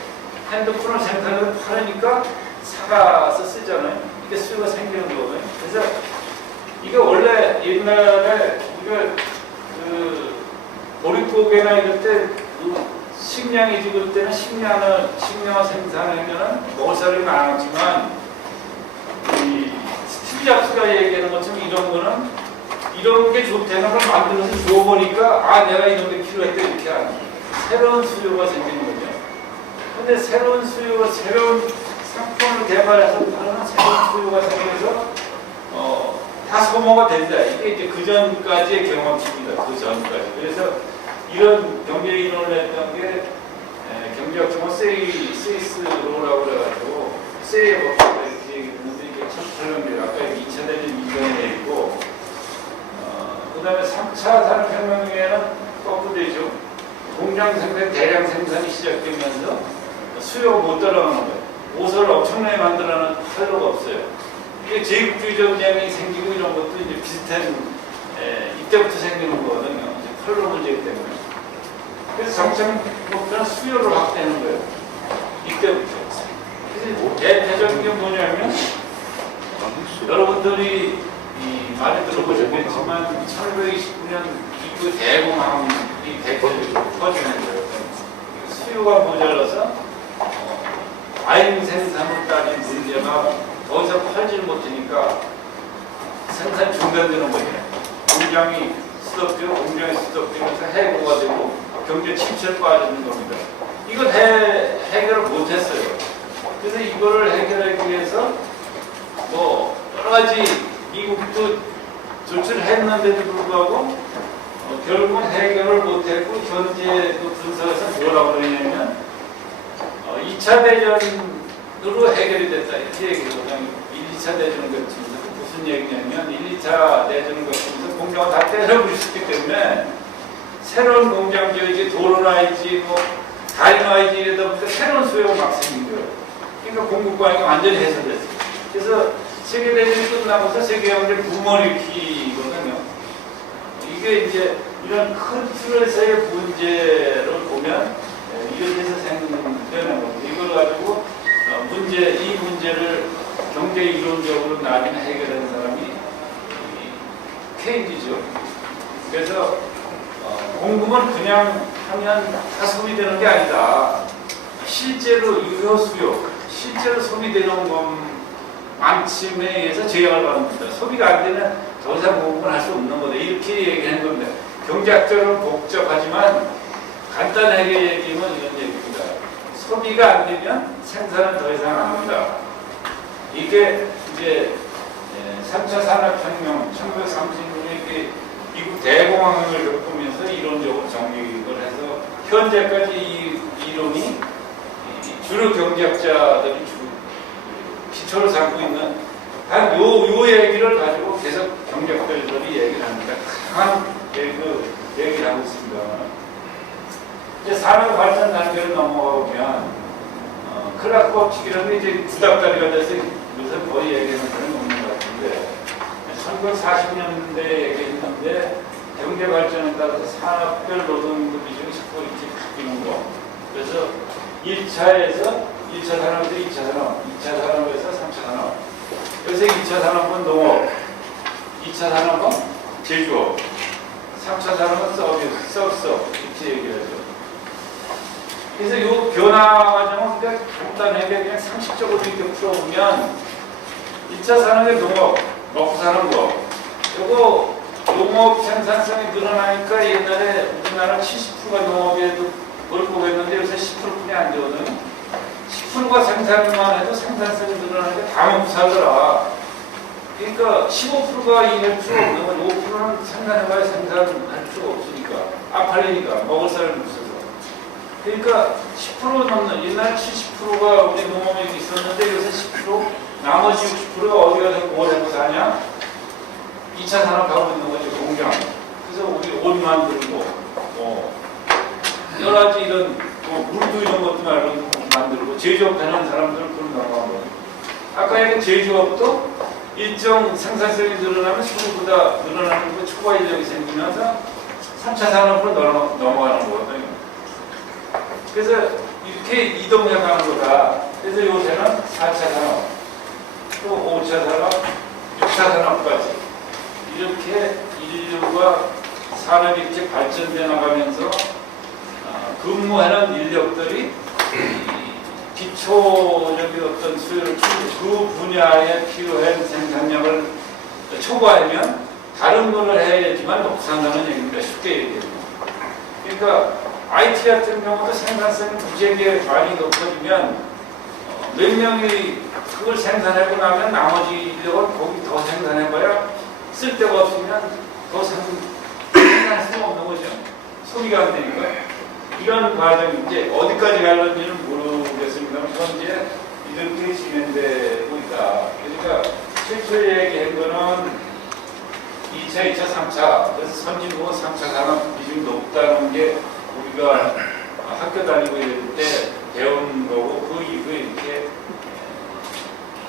핸드폰을 생산해서 팔으니까 사가서 쓰잖아요. 이게 수요가 생기는 거거든요. 그래서 이게 원래 옛날에 우리가 보릿고개나 이럴 때 식량이 죽을 때는 식량을 생산하면은 먹을 사람이 많았지만 이 스티브 잡스가 얘기하는 것처럼 이런 거는 이런 게 좋다는 걸 만들어서 줘보니까 내가 이런 게 필요했다 이렇게 하는 새로운 수요가 생기는 거죠. 근데 새로운 수요가 새로운 상품을 개발해서 파는 새로운 수요가 생겨서 다 소모가 된다. 이게 이제 그 전까지의 경험치입니다. 그 전까지. 그래서 이런 경제 이론을 했던 게 경제학적으로 세이스로라고 그래가지고 세이의 법칙을 이렇게 얘기했는데 이게 1800년대 아까 2차 대전 이전에 있고 그 다음에 3차 산업혁명에는 거꾸로 되죠. 공장 생산, 대량 생산이 시작되면서 수요가 못 따라가는 거예요. 옷을 엄청나게 만들어내는 필요가 없어요. 이게 제국주의 전쟁이 생기고 이런 것도 이제 비슷한 이때부터 생기는 거거든요. 이제 컬러 문제 때문에. 그래서 정책 목표는 수요를 확대하는 거예요. 이때부터. 그래서 대표적인 게 뭐냐면 여러분들이 많이 들어보셨겠지만 1529년 이후 대공황이 대표적으로 터지는 거예요. 수요가 모자라서 와인 생산을 따진 문제가 더 이상 팔지를 못하니까 생산 중단되는 거예요. 공장이 수덕되면서 해고가 되고 경제 침체를 빠지는 겁니다. 이걸 해결을 못했어요. 그래서 이거를 해결하기 위해서 여러 가지 미국도 조치를 했는데도 불구하고 결국은 해결을 못했고 현재 그 분석에서 뭐라고 그러냐면 2차 대전으로 해결이 됐다 이렇게 얘기하거든요. 1, 2차 대전을 거치면서 무슨 얘기냐면 1, 2차 대전을 거치면서 공장을 다 때려부셨기 때문에 새로운 공장 지어야지 도로나이지 다이나이지 이러다 보니까 새로운 수요가 막 생긴 거예요. 그러니까 공급 관계가 완전히 해소됐어요. 그래서 세계대전이 끝나고서 세계경제를 붐어일으키거든요. 이게 이제 이런 큰 틀에서의 문제를 보면 이런 데서 생기는 겁니다. 이걸 가지고 이 문제를 경제 이론적으로 나중에 해결한 사람이 케인즈죠. 그래서 공급은 그냥 하면 다 소비되는 게 아니다. 실제로 유효 수요, 실제로 소비되는 것만큼에 의해서 제약을 받는 겁니다. 소비가 안 되면 더 이상 공급을 할 수 없는 거다. 이렇게 얘기하는 겁니다. 경제학적으로 복잡하지만 간단하게 얘기하면 이런 얘기입니다. 소비가 안 되면 생산은 더 이상 안 된다. 이게 이제 3차 산업혁명 1930년에 미국 대공황을 겪으면서 이론적으로 정립을 해서 현재까지 이 이론이 주로 경제학자들이 기초를 삼고 있는 단 요 얘기를 가지고 계속 경제학자들이 얘기를 합니다. 강한 얘기를 하고 있습니다. 이제 산업 발전 단계를 넘어가 보면 클라크 법칙이라는 게 이제 구닥다리가 돼서 요새 거의 얘기하는 사람이 없는 것 같은데 1940년대에 얘기했는데 경제 발전에 따라서 산업별 노동인구 비중이 자꾸 이렇게 바뀌는 거. 그래서 1차 산업에서 2차 산업, 2차 산업에서 3차 산업. 그래서 2차 산업은 농업, 2차 산업은 제조업, 3차 산업은 서비스, 이렇게 얘기하죠. 그래서 이 변화 과정은 그냥 간단하게 그냥 상식적으로 이렇게 풀어보면 1차 산업의 농업, 먹고 사는 거. 요거 농업 생산성이 늘어나니까 옛날에 우리나라 70%가 농업에도 몰고 했는데 요새 10%뿐이 안 되거든. 10%가 생산만 해도 생산성이 늘어나니까 다 먹고 살더라. 그러니까 15%가 일할 필요 없는 건 5%는 생산해봐야 생산할 필요가 없으니까. 아팔리니까 먹을 사람이 없어서. 그러니까 10% 넘는 옛날 70%가 우리 농업에 있었는데 요새 10% 나머지 60%가 어디 가서 뭘 해고 사냐? 2차 산업 가고 있는 거죠. 공장. 그래서 우리 옷 만들고 여러 가지 이런 물도 이런 것도 만들고 제조업 하는 사람들은 그런 나가고 아까 얘기한 제조업도 일정 생산성이 늘어나면 소비보다 늘어나는 거 초과 인력이 생기면서 3차 산업으로 넘어가는 거거든요. 그래서 이렇게 이동해 가는 거다. 그래서 요새는 4차 산업, 또 5차 산업, 6차 산업까지 이렇게 인류가 산업이 이렇게 발전돼 나가면서 근무하는 인력들이 기초적인 어떤 수요를 그 분야에 필요한 생산량을 초과하면 다른 걸 해야지만 먹고 산다는 얘기입니다. 쉽게 얘기해서. 그러니까 IT 같은 경우도 생산성이 무지하게 많이 높아지면 몇 명이 그걸 생산하고 나면 나머지 인력을 거기 더 생산해봐야 쓸데가 없으면 더 생산할 수가 없는 거죠. 소비가 안 되니까. 이런 과정이 이제 어디까지 갈는지는 모르겠습니다만 현재 이렇게 진행되고 있다. 그러니까 최초에 얘기한 거는 2차, 2차, 3차 그래서 선진국 3차 산업 비중이 높다는 게 우리가 학교 다니고 이럴 때 배운 거고 그 이후에 이렇게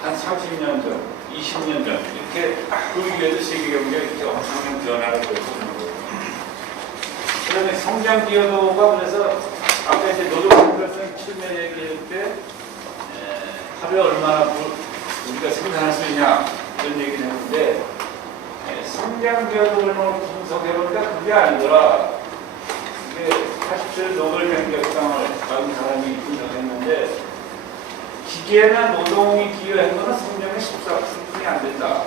한 30년 전, 20년 전 이렇게 그 이후에도 세계 경제가 이렇게 엄청난 변화를 보여주는 거예요. 그다음에 성장 기여도가 그래서 아까 이제 노동생산성 측면 얘기할 때 하루에 얼마나 우리가 생산할 수 있냐 이런 얘기를 했는데 성장 기여도를 분석해보니까 그게 아니더라. 이게 87 노벨 경제상을 받은 사람이 분석했는데 기계나 노동이 기여한 거는 성장의 14%뿐이 안 된다.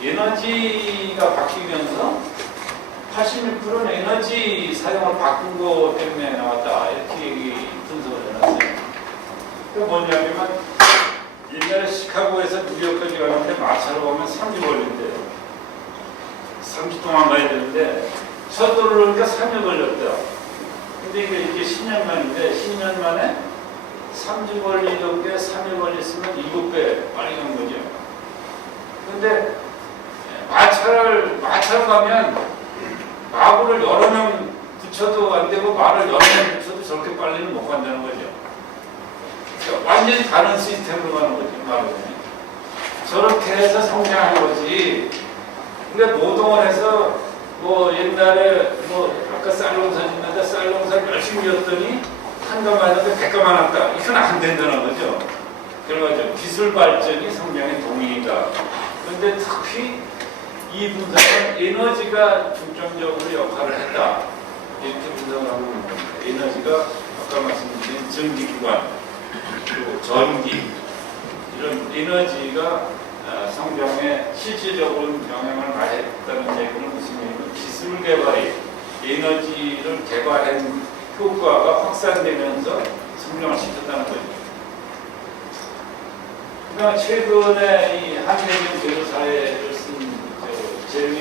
에너지가 바뀌면서 86%는 에너지 사용을 바꾼 것 때문에 나왔다. 이렇게 분석을 해놨어요. 그 뭐냐면 옛날에 시카고에서 뉴욕까지 가는데 마차로 가면 3주 걸린대요. 3주 동안 가야 되는데 서둘러 오니까 3일 걸렸대요. 근데 이게 10년 만인데 10년 만에 3주 걸리던 게 3일 걸렸으면 7배 빨리 간 거죠. 근데 마차로 가면 마구를 여러 명 붙여도 안 되고 말을 여러 명 붙여도 저렇게 빨리는 못 간다는 거죠. 그러니까 완전히 다른 시스템으로 가는 거죠. 말하자면. 저렇게 해서 성장한 거지. 그러니까 노동을 해서 뭐 옛날에 뭐 아까 쌀농사 짓는데 쌀농사 열심히 지었더니 한가만 했는데 백가만 왔다. 이건 안 된다는 거죠. 그래가지고 기술 발전이 성장의 동의이다. 그런데 특히 이 분석은 에너지가 중점적으로 역할을 했다. 이렇게 분석을 하고 있는 겁니다. 에너지가 아까 말씀드린 전기기관, 그리고 전기, 이런 에너지가 성장에 실질적으로 영향을 많이 했다는 얘기는 무슨 얘기냐면 기술 개발이 에너지를 개발한 효과가 확산되면서 성장을 시켰다는 거죠. 그러니까 최근에 이 한대중 제조사회를 쓴 제리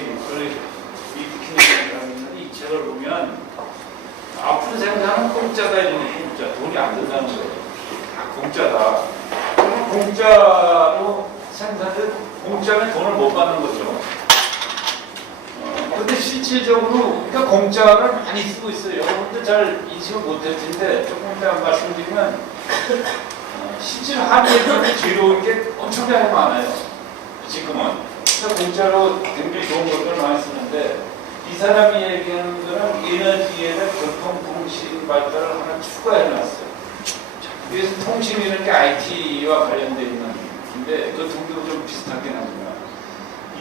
위키니라는 이 책을 보면 아픈 생산은 공짜다 이러는 공짜 돈이 안 든다는 거예요. 다 공짜다. 그럼 공짜로 생산을 공짜면 돈을 못 받는 거죠. 그런데 실질적으로 그러니까 공짜를 많이 쓰고 있어요. 여러분들 잘 인식을 못할 텐데 조금 이따 말씀드리면 실질 한국에서 제로인 게 엄청나게 많아요. 지금은. 공짜로 굉장히 좋은 것들을 많이 쓰는데 이 사람이 얘기하는 거는 에너지에다 교통통신 발달을 하나 추가해놨어요. 그래서 통신이라는 게 IT와 관련되어 있는 건데 교통도 좀 비슷하긴 하지만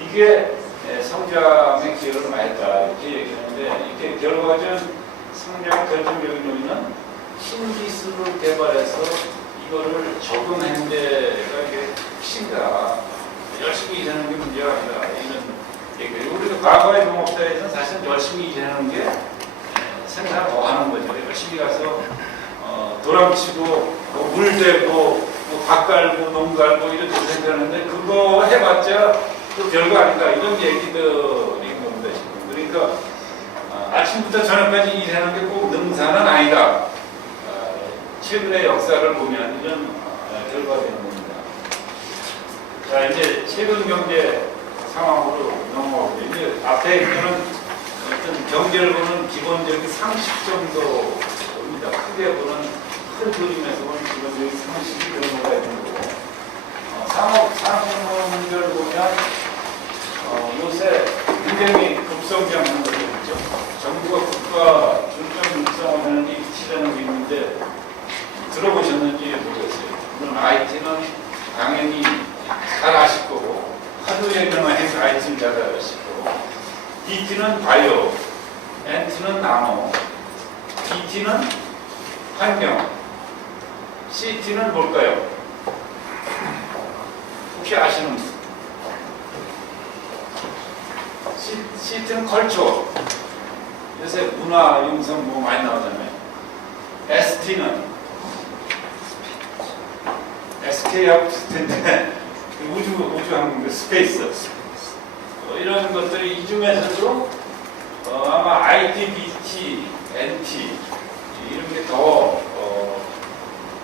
이게 성장의 기여를 많이 했다 이렇게 얘기하는데 이게 결과적인 성장 결정적인 요인은 신기 기술을 개발해서 이거를 적용한 데가 이게 핵심이다. 열심히 일하는 게 문제가 아니다. 이런 얘기예요. 우리가 과거의 농업사에서는 사실 열심히 일하는 게 생산을 더 하는 거죠. 열심히 가서 도랑치고 물 대고 밥 갈고 농 갈고 이렇게 생각하는데 그거 해봤자 또 별거 아니다. 이런 얘기들인 겁니다. 지금. 그러니까 아침부터 저녁까지 일하는 게 꼭 능사는 아니다. 최근의 역사를 보면 이런 결과가 되는 겁니다. 자, 이제 최근 경제 상황으로 넘어가고 이제 앞에 있는 어떤 경제를 보는 기본적인 상식 정도입니다. 크게 보는 큰 그림에서 보는 기본적인 상식이 그런 거가 있는 거고 상업을 보면 요새 굉장히 급성장하는 것도 있죠. 정부가 국가 중점 육성을 하는 게 이치라는 게 있는데 들어보셨는지 모르겠어요. 물론 IT는 당연히 잘 아실 거고 하드웨어 명화해서 IT는 잘 아실 거고 DT는 바이오, NT는 나노, BT는 환경, CT는 뭘까요? 혹시 아시는 분? CT는 컬처. 요새 문화, 영상 뭐 많이 나오잖아요. ST는 SK하고 비슷한데 우주항공 스페이스 이런 것들이 이 중에서도 아마 IT, BT, NT 이런 게 더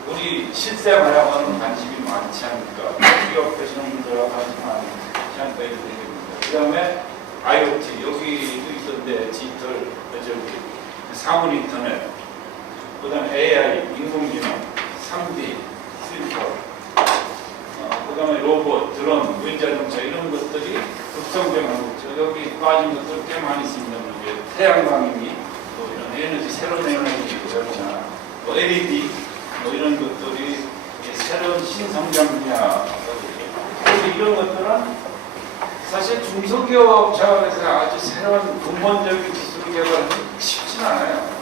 우리 실생활하고 하는 관심이 많지 않을까. 기업 하시는 분들하고 관심 많지 않을까 이렇게 됩니다. 그 다음에 IoT 여기도 있던데 디지털 사물 인터넷, 그 다음에 AI 인공지능, 3D, 3D 그 다음에 로봇, 드론, 무인자동차 이런 것들이 급성장하고 있죠. 여기 빠진 것들 꽤 많이 있습니다. 태양광이니 또 이런 에너지, 새로운 에너지 전자, 또 LED 뭐 이런 것들이 새로운 신성장 분야. 이런 것들은 사실 중소기업 차원에서 아주 새로운 근본적인 기술 개발은 쉽진 않아요.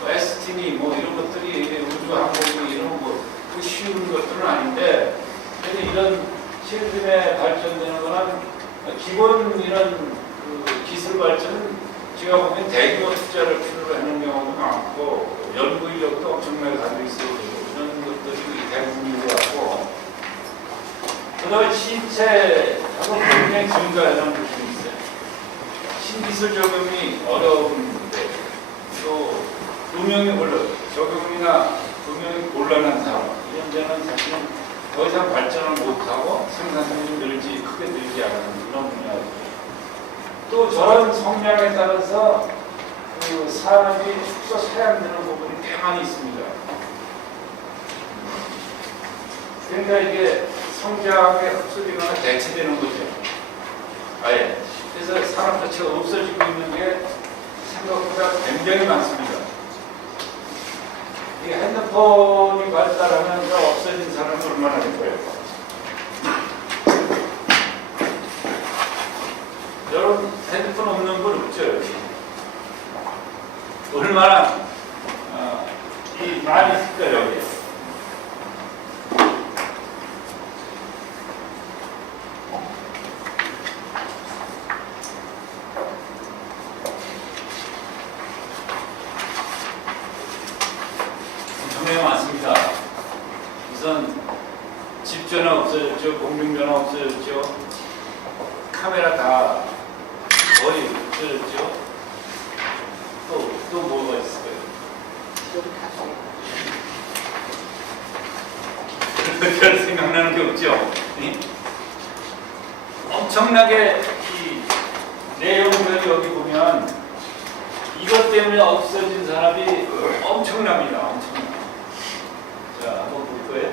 또 ST니 뭐 이런 것들이 우주항공이 이런 거 쉬운 것들은 아닌데, 근데 이런 최근에 발전되는 거는 기본 이런 기술 발전은 제가 보면 대규모 투자를 필요로 하는 경우도 많고 연구 인력도 엄청나게 가지고 있어야 되고 이런 것들이 대부분인 것 같고, 그다음에 신체하고 굉장히 증가하는 부분이 있어요. 신기술 적용이 어려운데 또 음영이 적용이나 음영이 곤란한 사업 이런 데는 사실은 더 이상 발전을 못하고 생산성이 크게 늘지 않는 그런 분야이고, 또 저런 성장에 따라서 그 산업이 축소 사양되는 부분이 꽤 많이 있습니다. 그러니까 이게 성장에 흡수되거나 대체되는 거죠. 아예. 그래서 산업 자체가 없어지고 있는 게 생각보다 굉장히 많습니다. 이 핸드폰이 발달하면서 없어진 사람이 얼마나 될 거예요? 여러분 핸드폰 없는 분 없죠? 여기? 얼마나 많이 있을까요? 여기? 엄청나게 많습니다. 우선 집전화 없어졌죠. 공중전화 없어졌죠. 카메라 다 거의 없어졌죠. 또 뭐가 있을까요? 별 생각나는 게 없죠. 네? 엄청나게 이 내용들이 여기 보면 이것 때문에 없어진 사람이 엄청납니다. 엄청나. 자, 한번 볼 거예요.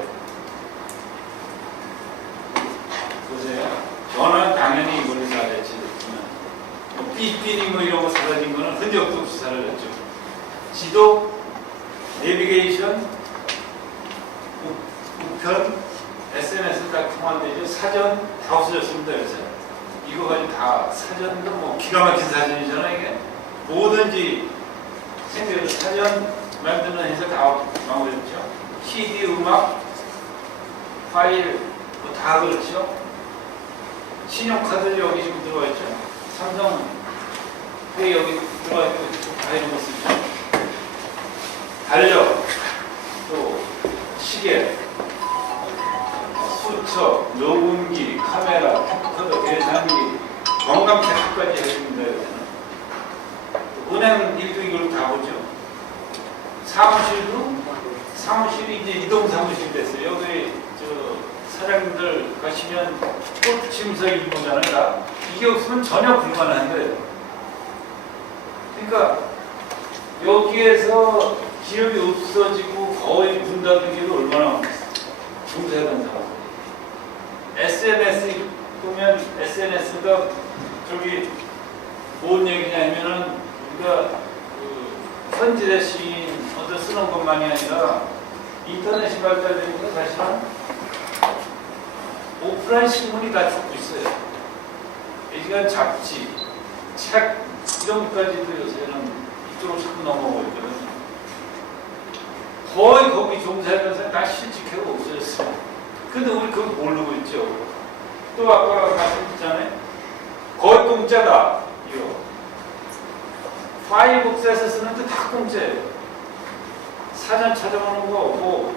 보세요. 전화 당연히 이거를 사라졌지만 삐삐니 뭐 이런 거 사라진 거는 흔적도 없이 사라졌죠. 지도, 내비게이션, 우편, SNS 다 통한되죠. 사전 다 없어졌습니다. 요새. 이거 가지고 다 사전도 뭐 기가 막힌 사전이잖아요. 이게 뭐든지 생겨서 사전 만드는 회사 다 나오겠죠. CD 음악, 파일 뭐 다 그렇죠. 신용카드 여기 지금 들어와 있죠. 삼성 회 여기 들어와 있고 다 이런 거 쓰죠. 달력, 또 시계, 수첩, 녹음기, 카메라, 컴퓨터, 계산기, 건강 체크까지 해줍니다. 은행 일도 이걸 다 보죠. 사무실이 이제 이동 사무실 됐어요. 여기 사장님들 가시면 꽃침서 일보잖아요. 이게 없으면 전혀 불가능한 거예요. 그러니까 여기에서 기업이 없어지고 거의 문 닫기도 얼마나 중세한 상황. SNS 보면 SNS가 저기 뭔 얘기냐면은 우리가 현지대 시인 쓰는 것만이 아니라 인터넷이 발달되니까 사실은 오프라인 신문이 다 죽고 있어요. 예전 잡지, 책 이런 것까지도 요새는 이쪽으로 자꾸 넘어오고 있거든요. 거의 거기 종사하면서 다 실직하고 없어졌어요. 근데 우리 그거 모르고 있죠. 또 아까 말씀드렸잖아요. 거의 공짜다. 이거 파일 복사해서 쓰는데 다 공짜예요. 사전 찾아보는 거, 뭐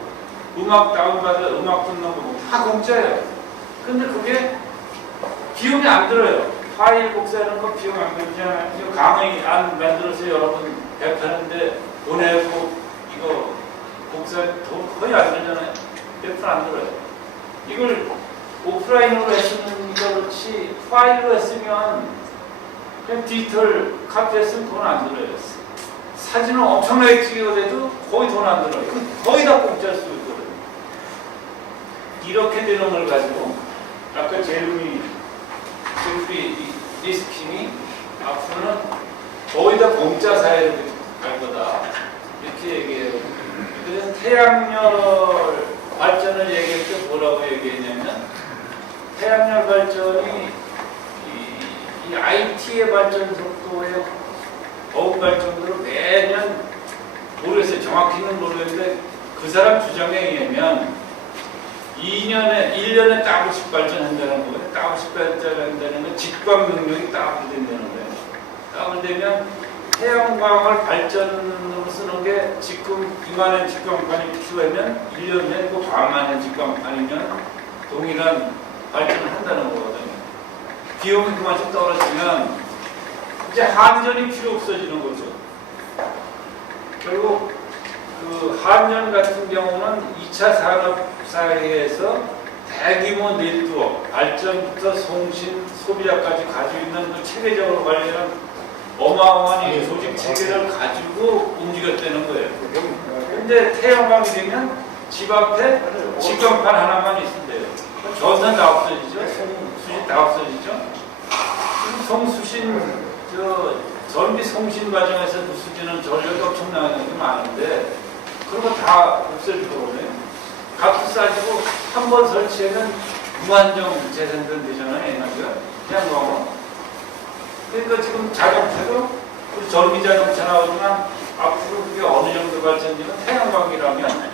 음악 다운받아 음악 듣는 거 다 공짜예요. 근데 그게 비용이 안 들어요. 파일 복사하는 거 비용 안 들잖아요. 강의 안 만들어서 여러분 배포하는데 돈 내고 이거 복사 돈 거의 안 들잖아요. 몇 푼 안 들어요. 이걸 오프라인으로 했으면 그렇지 파일로 했으면 그냥 디지털 카피 했으면 돈 안 들어요. 사진은 엄청나게 찍어도 거의 돈 안 들어요. 거의 다 공짜일 수 있거든요. 이렇게 되는 걸 가지고 아까 제르미 리스킹이 앞으로는 거의 다 공짜 사회로 갈 거다 이렇게 얘기해요. 그래서 태양열 발전을 얘기할 때 뭐라고 얘기했냐면 태양열 발전이 이 IT의 발전 속도에 어음 발전으로 매년 모르겠어요. 정확히는 모르겠는데 그 사람 주장에 의하면 1년에 따블씩 발전한다는 거예요. 따블씩 발전한다는 건 직방 능력이 따블된다는 거예요. 따블되면 태양광을 발전으로 쓰는 게 지금 이만한 직광판이 필요하면 1년에 그 반만한 직광판이면 동일한 발전을 한다는 거거든요. 비용이 그만큼 떨어지면 이제 한전이 필요 없어지는 거죠. 결국 그 한전 같은 경우는 2차 산업사회에서 대규모 네트워크, 발전부터 송신, 소비자까지 가지고 있는 그 체계적으로 관련한 어마어마한 이 조직 체계를 가지고 움직였다는 거예요. 근데 태양광이 되면 집 앞에 직광판 하나만 있으면 돼요. 전선 다 없어지죠. 수신 다 없어지죠. 송수신 전기 송신 과정에서 누수지는 전력이 엄청나게 많은데 그런 거 다 없어지거든요. 값도 싸지고 한 번 설치하면 무한정 재생된 되잖아요. 에너지가 태양광은. 그러니까 지금 자동차도 전기 자동차 나오지만 앞으로 그게 어느 정도 발전되면 태양광이라면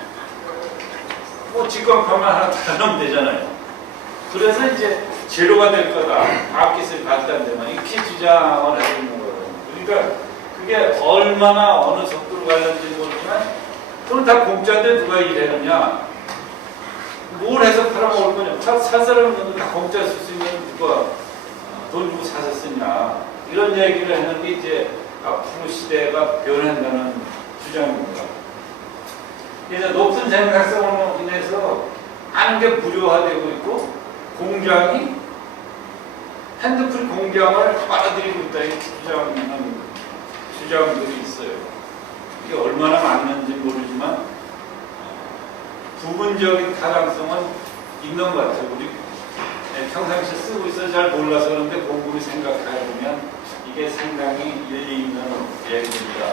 뭐 직광판만 하나 달아놓으면 되잖아요. 그래서 이제 제로가 될 거다. 과학기술이 발달되면 이렇게 주장을 하고 있는 거예요. 그러니까 그게 얼마나 어느 속도로 관련된지 모르지만 그건 다 공짜인데 누가 일하느냐. 뭘 해서 팔아먹을 거냐. 사서는 다 공짜 쓸 수 있는 누가 돈 주고 사서 쓰냐. 이런 얘기를 했는데 이제 앞으로 시대가 변한다는 주장입니다. 그래서 높은 생산성으로 인해서 하는 게 무료화되고 있고 공장이 핸드폰 공장을 빨아들이고 있다. 이 주장들이 있어요. 이게 얼마나 맞는지 모르지만 부분적인 타당성은 있는 것 같아요. 우리 평상시에 쓰고 있어서 잘 몰라서 그런데 곰곰이 생각해보면 이게 상당히 일리 있는 얘기입니다.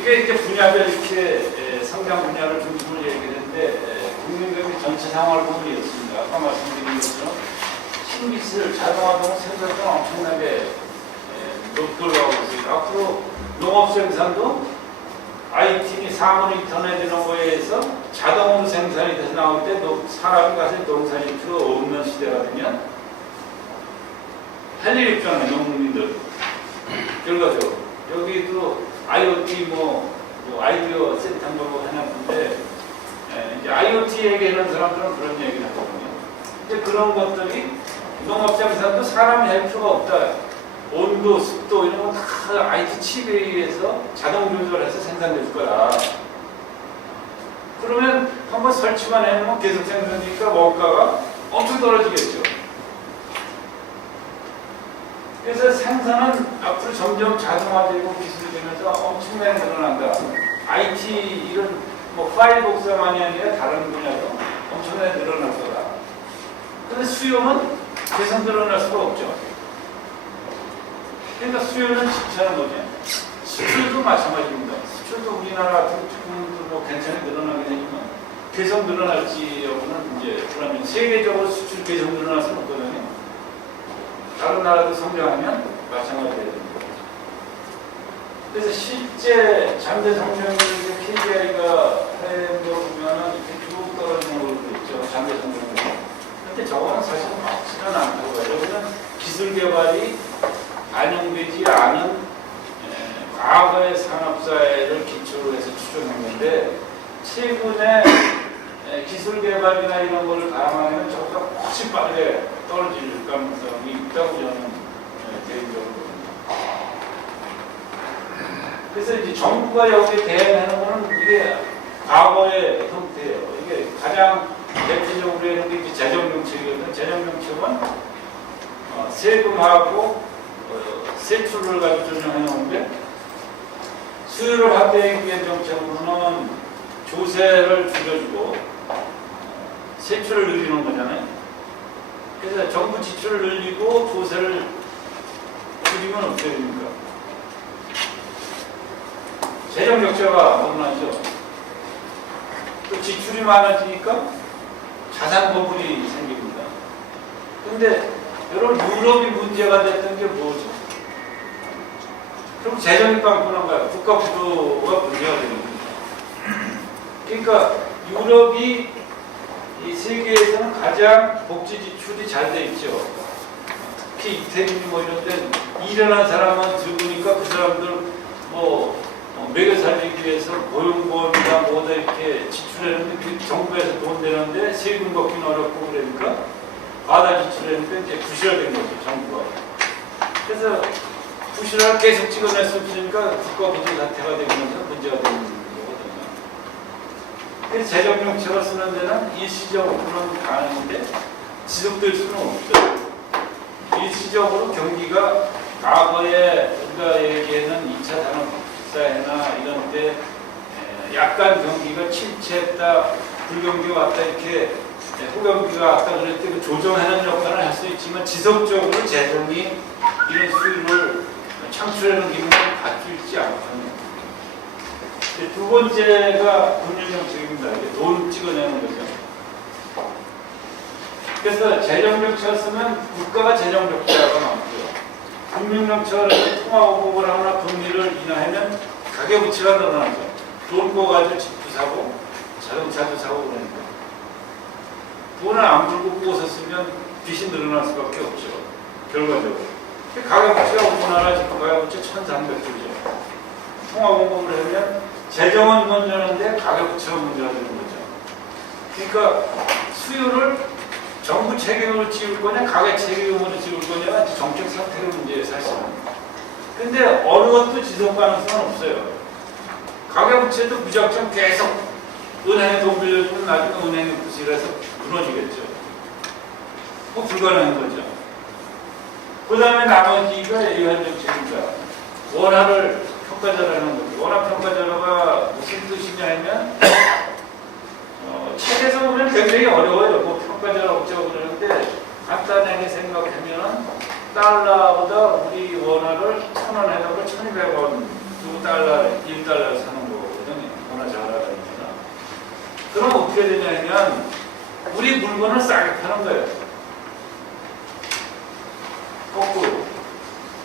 이게 이렇게 분야별 이렇게 성장 분야를 중심으로 얘기했는데 국민경제 전체 상황을 보면 이렇습니다. 아까 말씀드린 것처럼 신기술, 자동화동 생산성 엄청나게 높도록하고 있어요. 앞으로 농업 생산도 IT, 사물 인터넷 이런 거에 의해서 자동으로 생산이 돼서 나올 때 사람이 가서 농사질 필요 없는 시대가 되면 할 일 없잖아요, 농민들. 결과적으로. 여기도 IoT 아이디어 센터인가 뭐 해놨는데, 이제 IoT 얘기하는 사람들은 그런 얘기를 하거든요. 이제 그런 것들이 농업 생산도 사람이 할 필요가 없다. 온도, 습도 이런 거 다 IT 칩에 의해서 자동 조절해서 생산될 거다. 그러면 한번 설치만 해놓으면 계속 생산되니까 원가가 엄청 떨어지겠죠. 그래서 생산은 앞으로 점점 자동화되고 기술되면서 엄청나게 늘어난다. IT 이런 파일 복사만이 아니라 다른 분야도 엄청나게 늘어날 거다. 그런데 수요는 계속 늘어날 수가 없죠. 그러니까 수요는 집차는 거죠. 수출도 마찬가지입니다. 수출도 우리나라 같은 조금 괜찮게 늘어나게 되지만 계속 늘어날지 여부는 이제 그러면 세계적으로 수출 계속 늘어날 수는 없거든요. 다른 나라도 성장하면 마찬가지가 됩니다. 그래서 실제 잠재 성장률 KPI가 해본 거 보면은 이렇게 쭉 떨어지는 걸로 있죠. 잠재 성장률. 근데 저거는 사실 맞지는 않다고 해요. 여기는 기술 개발이 반영되지 않은 과거의 산업사회를 기초로 해서 추정했는데 최근에 기술 개발이나 이런 거를 감안하면 저보다 훨씬 빠르게 떨어질 가능성이 있다고 저는 개인적으로 봅니다. 그래서 이제 정부가 여기에 대응하는 거는 이게 과거의 형태예요. 이게 가장 대표적으로 하는 게 이제 재정정책이거든요. 재정정책은 세금하고 세출을 가지고 조정해 놓은데 수요를 확대하기 위한 정책으로는 조세를 줄여주고 세출을 늘리는 거잖아요. 그래서 정부 지출을 늘리고 조세를 줄이면 어떻게 됩니까? 재정 적자가 늘어나죠. 또 지출이 많아지니까 자산 버블이 생깁니다. 근데 여러분 유럽이 문제가 됐던 게 뭐죠? 그럼 재정이 빵꾸난 거야. 국가 구조가 문제가 되는 거죠. 그러니까 유럽이 이 세계에서는 가장 복지 지출이 잘 돼 있죠. 특히 이태리 이런 데 일어난 사람은 적으니까 그 사람들 매겨 살리기 위해서 고용보험이나 뭐다 이렇게 지출하는데 그 정부에서 돈 내는데 세금 받기는 어렵고 그러니까 과다 지출하니까 이제 부실화된 거죠, 정부가. 그래서 부실화를 계속 찍어낼 수 없으니까 국가 부채 사태가 되면서 문제가 되는 거거든요. 그래서 재정정책을 쓰는 데는 일시적으로는 가능한데 지속될 수는 없어요. 일시적으로 경기가 과거에 우리가 얘기하는 2차 산업사회나 이런 때 약간 경기가 침체했다, 불경기가 왔다 이렇게 후경기가 왔다 그럴 때 그 조정하는 역할을 할 수 있지만 지속적으로 재정이 이런 수요를 창출하는 기능을 갖고 있지 않거든요. 두 번째가 금융정책입니다. 돈 찍어내는 거죠. 그래서 재정정책을 쓰면 국가가 재정적자가 많고요. 금융정책을 통화보복을 하거나 금리를 인하하면 가계부채가 늘어나죠. 돈 꿔가지고 집도 사고 자동차도 사고 그러니까. 돈을 안 불고 꾸어서 쓰면 빚이 늘어날 수밖에 없죠. 결과적으로. 가계부채가 우리나라 지금 가계부채 1,300조죠. 통화공급을 하면 재정은 문제인데 가계부채가 문제가 되는 거죠. 그러니까 수요를 정부 책임으로 지울 거냐, 가계 책임으로 지울 거냐가 정책 선택의 문제예요, 사실은. 근데 어느 것도 지속 가능성은 없어요. 가계부채도 무작정 계속 은행에 돈 빌려주면 나중에 은행이 부실해서 무너지겠죠. 불가능한 거죠. 그 다음에 나머지가 예외정책입니다. 원화를 평가절하는 거죠. 원화 평가절하가 무슨 뜻이냐 하면 책에서 보면 굉장히 어려워요. 평가절하 어쩌고 그러는데 간단하게 생각하면 달러보다 우리 원화를 1,000원 해놓고 1,200원 2달러, 1달러 사는 거거든요. 원화 잘하니까. 그럼 어떻게 되냐면 우리 물건을 싸게 파는 거예요. 거꾸로.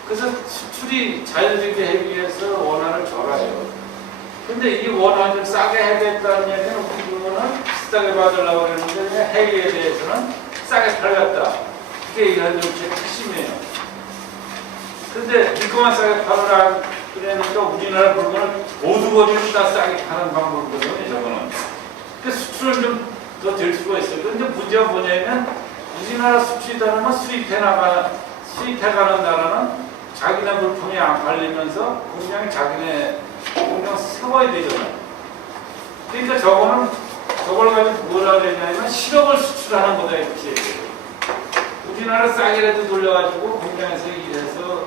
그래서 수출이 자연스럽게 하기 위해서 원화를 절하죠. 근데 이 원화를 싸게 해야겠다는 얘기는 우리 부모는 비싸게 받으려고 그러는데 해외에 대해서는 싸게 팔렸다. 그게 이 현정책의 핵심이에요. 근데 이거만 싸게 팔으라 그러니까 우리나라 물건을 모두 거리로 다 싸게 파는 방법이거든요, 저거는. 그러니까 수출은 좀 더 될 수가 있어요. 근데 문제가 뭐냐면 우리나라 수출이 다르면 수입해가는 나라는 자기네 물품이 안 팔리면서 공장이 자기네 공장 세워야 되잖아요. 그러니까 저걸 가지고 뭐라 그랬냐면 실업을 수출하는 거다 이렇게. 우리나라 싸게라도 돌려가지고 공장에서 일해서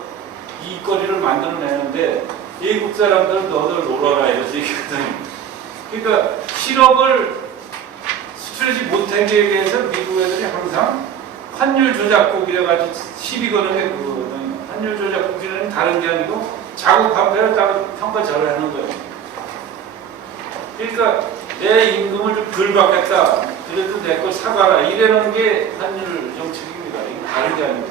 이익거리를 만들어내는데 외국 사람들은 너들 놀아라 이래서 얘기하거든요. 그러니까 실업을 수출하지 못하게 위해서 미국 애들이 항상 환율 조작국 이래가지고 시비 거는 게 그거거든요. 환율 조작국이라는 다른 게 아니고 자국 화폐를 따로 평가 절하는 거예요. 그러니까 내 임금을 좀 덜 받겠다. 그래도 내 걸 사가라. 이래는 게 환율 정책입니다. 이게 다른 게 아니고.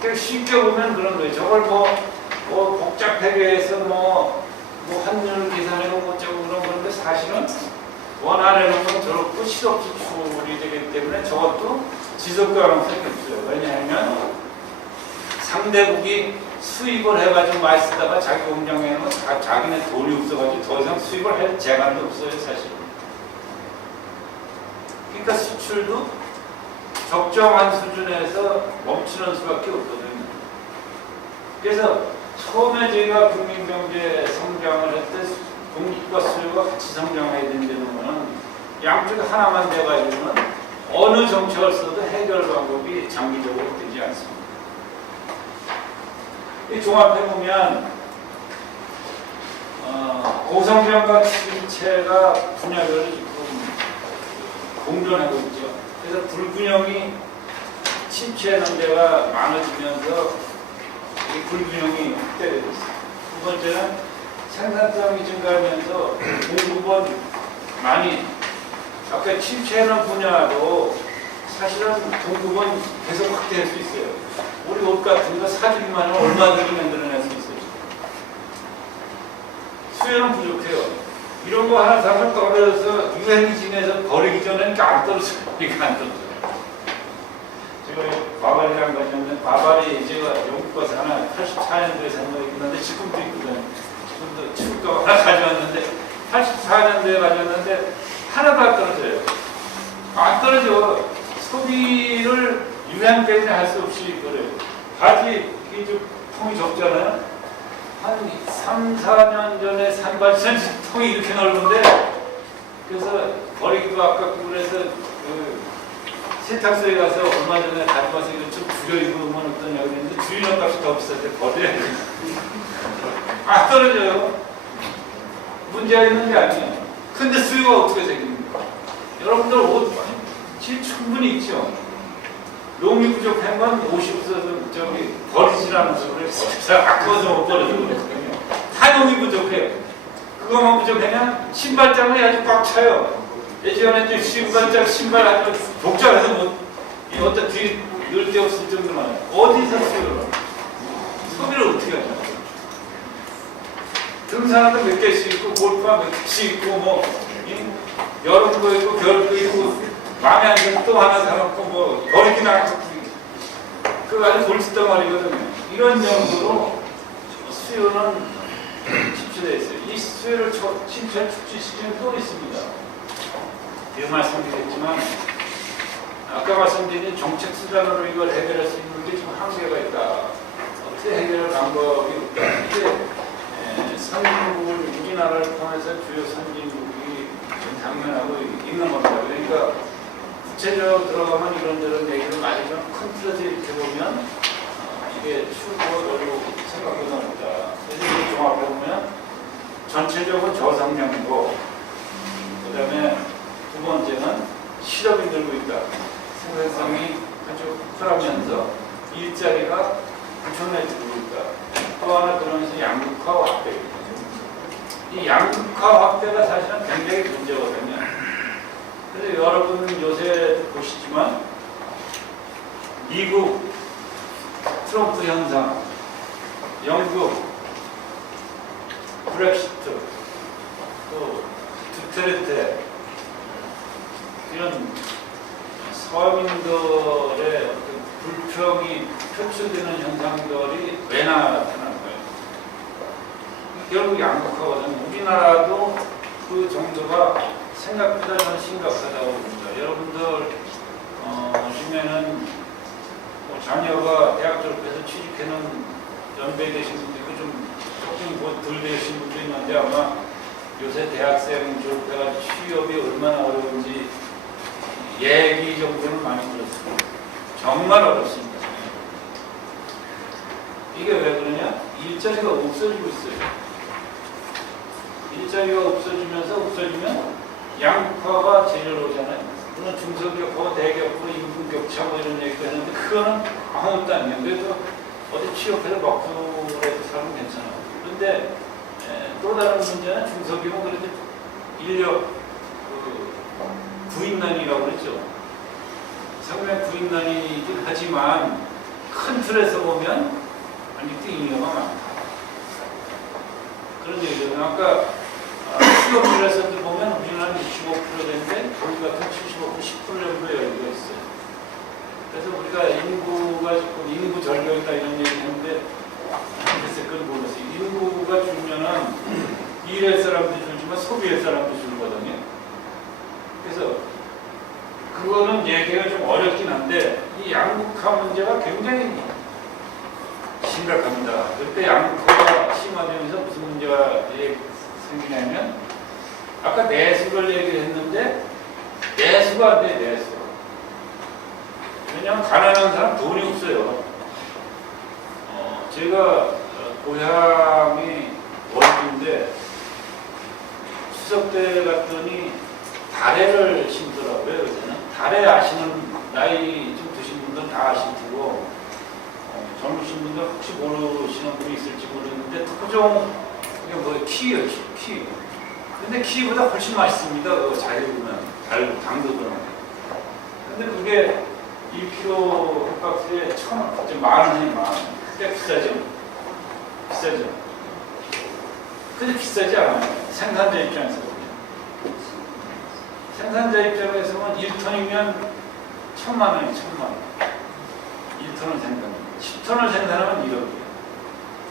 그러니까 쉽게 보면 그런 거예요. 저걸 뭐 복잡하게 해서 뭐 환율 계산하고 뭐 저거 그런 건데 사실은 원안에는 건 저렇고 실업 수출이 되기 때문에 저것도 지속 가능성이 없어요. 왜냐하면 상대국이 수입을 해가지고 많이 쓰다가 자기 공장에는 자기네 돈이 없어가지고 더 이상 수입을 할 재간도 없어요, 사실. 그러니까 수출도 적정한 수준에서 멈추는 수밖에 없거든요. 그래서 처음에 저희가 국민경제 성장을 할 때 공급과 수요가 같이 성장해야 된다는 것은 양쪽 하나만 돼가지고는 어느 정책을 써도 해결 방법이 장기적으로 되지 않습니다. 이 종합해보면 고성장과 침체가 분야별로 지금 공존하고 있죠. 그래서 불균형이 침체하는 데가 많아지면서 이 불균형이 확대되고 있습니다. 두 번째는 생산성이 증가하면서 공급은 많이 아까 침체하는 분야도 사실은 공급은 계속 확대할 수 있어요. 우리 옷 같은 거 사주기만 하면 얼마든지 만들어낼 수 있어요. 수요는 부족해요. 이런 거 하나 사면 떨어져서 유행이 지내서 버리기 전에는 안 떨어져요. 이게 안 떨어져요. 제가 바바리랑 가셨는데 바바리 제가 영국 가서 하나 84년도에 산 거 있는데 지금도 있거든요. 지금도 칠거 하나 가져왔는데 84년도에 가져왔는데 하나도 안 떨어져요. 안 떨어져. 소비를 유행 때문에 할 수 없이 그래요. 바지 이게 좀 통이 좁잖아요. 한 3, 4년 전에 산 바지는 통이 이렇게 넓은데 그래서 버리기도 아깝고 그래서 그 세탁소에 가서 얼마 전에 가져와서 이거 좀 줄여 입으면 어떠냐 그랬는데 주인의 값이 더 비쌀 때 버려야 돼요. 안 떨어져요. 문제가 있는 게 아니에요. 근데 수요가 어떻게 생깁니까? 여러분들 옷 충분히 있죠. 농이 부족한 건 옷이 없어서 저기 버리지라면서 그래서 아까워서 못 버려서 그렇거든요. 다 농이 부족해요. 그거만 부족하면 신발장이 아주 꽉 차요. 예전에 신발 아주 복잡해서 뭐 어떤 뒤 넣을 데 없을 정도만 어디서 소비를 어떻게 하죠? 등산화도 몇 개씩 있고 골프화 몇 개씩 있고 뭐 여름 거 있고 겨울 거 있고 마음에 안 들면 또 하나 사놓고 뭐 버리기는 않고 그거 아주 돌짓덩어리거든요. 이런 정도로 수요는 침체되어 있어요. 이 수요를 침체를 축소시키는 또 있습니다. 이 말씀드렸지만 아까 말씀드린 정책 수단으로 이걸 해결할 수 있는 게 지금 한계가 있다. 어떻게 해결할 방법이 없다. 이게 선진국을 우리나라를 통해서 주요 선진국이 지금 당면하고 있는 겁니다. 그러니까 구체적으로 들어가면 이런저런 얘기를 많이 좀 큰 틀에서 이렇게 보면 이게 추구가 어려고 생각보다 어렵다. 그래서 이렇게 종합해보면 전체적으로 저성장이고 그 다음에 두 번째는 실업이 늘고 있다. 생산성이 아주 풀하면서 일자리가 엄청나게 늘고 있다. 또 하나 그러면서 양극화 확대입니다. 이 양극화 확대가 사실은 굉장히 문제거든요. 그래서 여러분 요새 보시지만 미국 트럼프 현상, 영국, 브렉시트, 또 두테르테 이런 서민들의 어떤 불평이 표출되는 현상들이 왜 나타나는 거예요? 결국 양극화거든요. 우리나라도 그 정도가 생각보다 는 심각하다고 봅니다. 여러분들 중에는 뭐 자녀가 대학 졸업해서 취직해놓은 연배에 계신 분도 있고 조금 덜 되신 분도 있는데 아마 요새 대학생 졸업해가지고 취업이 얼마나 어려운지 얘기 정도는 많이 들었습니다. 정말 어렵습니다. 이게 왜 그러냐? 일자리가 없어지고 있어요. 일자리가 없어지면 양극화가 제일 오잖아요. 물론 중소기업하고 대기업하고 임금 격차 뭐 이런 얘기도 했는데 그거는 아무것도 아니에요. 그래도 어디 취업해서 먹고라도 살면 괜찮아요. 그런데 또 다른 문제는 중소기업은 그래도 인력 구인난이라고 그랬죠. 상당히 구인난이긴 하지만 큰 틀에서 보면 아직도 인력가 많다. 그런 얘기죠. 아까 취업률에서도 보면 우리나라는 65%인데 거기 같은 75% 10% 정도 여유가 있어요. 그래서 우리가 인구가 지금 인구 절벽이다 이런 얘기 했는데 글쎄 그걸 모르겠어요. 인구가 줄면은 일할 사람도 줄지만 소비할 사람도 줄거든요. 그래서 그거는 얘기가 좀 어렵긴 한데 이 양극화 문제가 굉장히 심각합니다. 그때 양극화가 심화되면서 무슨 문제가 생기냐면 아까 내수를 얘기했는데 내수가 안 돼, 내수. 왜냐하면 가난한 사람 돈이 없어요. 제가 고향이 월주인데 추석 때 갔더니 다래를 심더라고요. 요새는 다래 아시는 나이 좀 드신 분들은 다 아실 테고 젊으신 분들 혹시 모르시는 분이 있을지 모르겠는데 토종 이게 뭐 키예요, 키. 근데 키보다 훨씬 맛있습니다. 그거 잘 익으면 잘 담그거나. 근데 그게 1kg 한 박스에 1,000원, 좀 10,000원이 10,000원. 꽤 비싸죠? 비싸죠? 근데 비싸지 않아요. 생산자 입장에서 보면. 생산자 입장에서 보면 1톤이면 1,000만 원이 1,000만 원. 1톤을 생산하면. 10톤을 생산하면 1억이에요.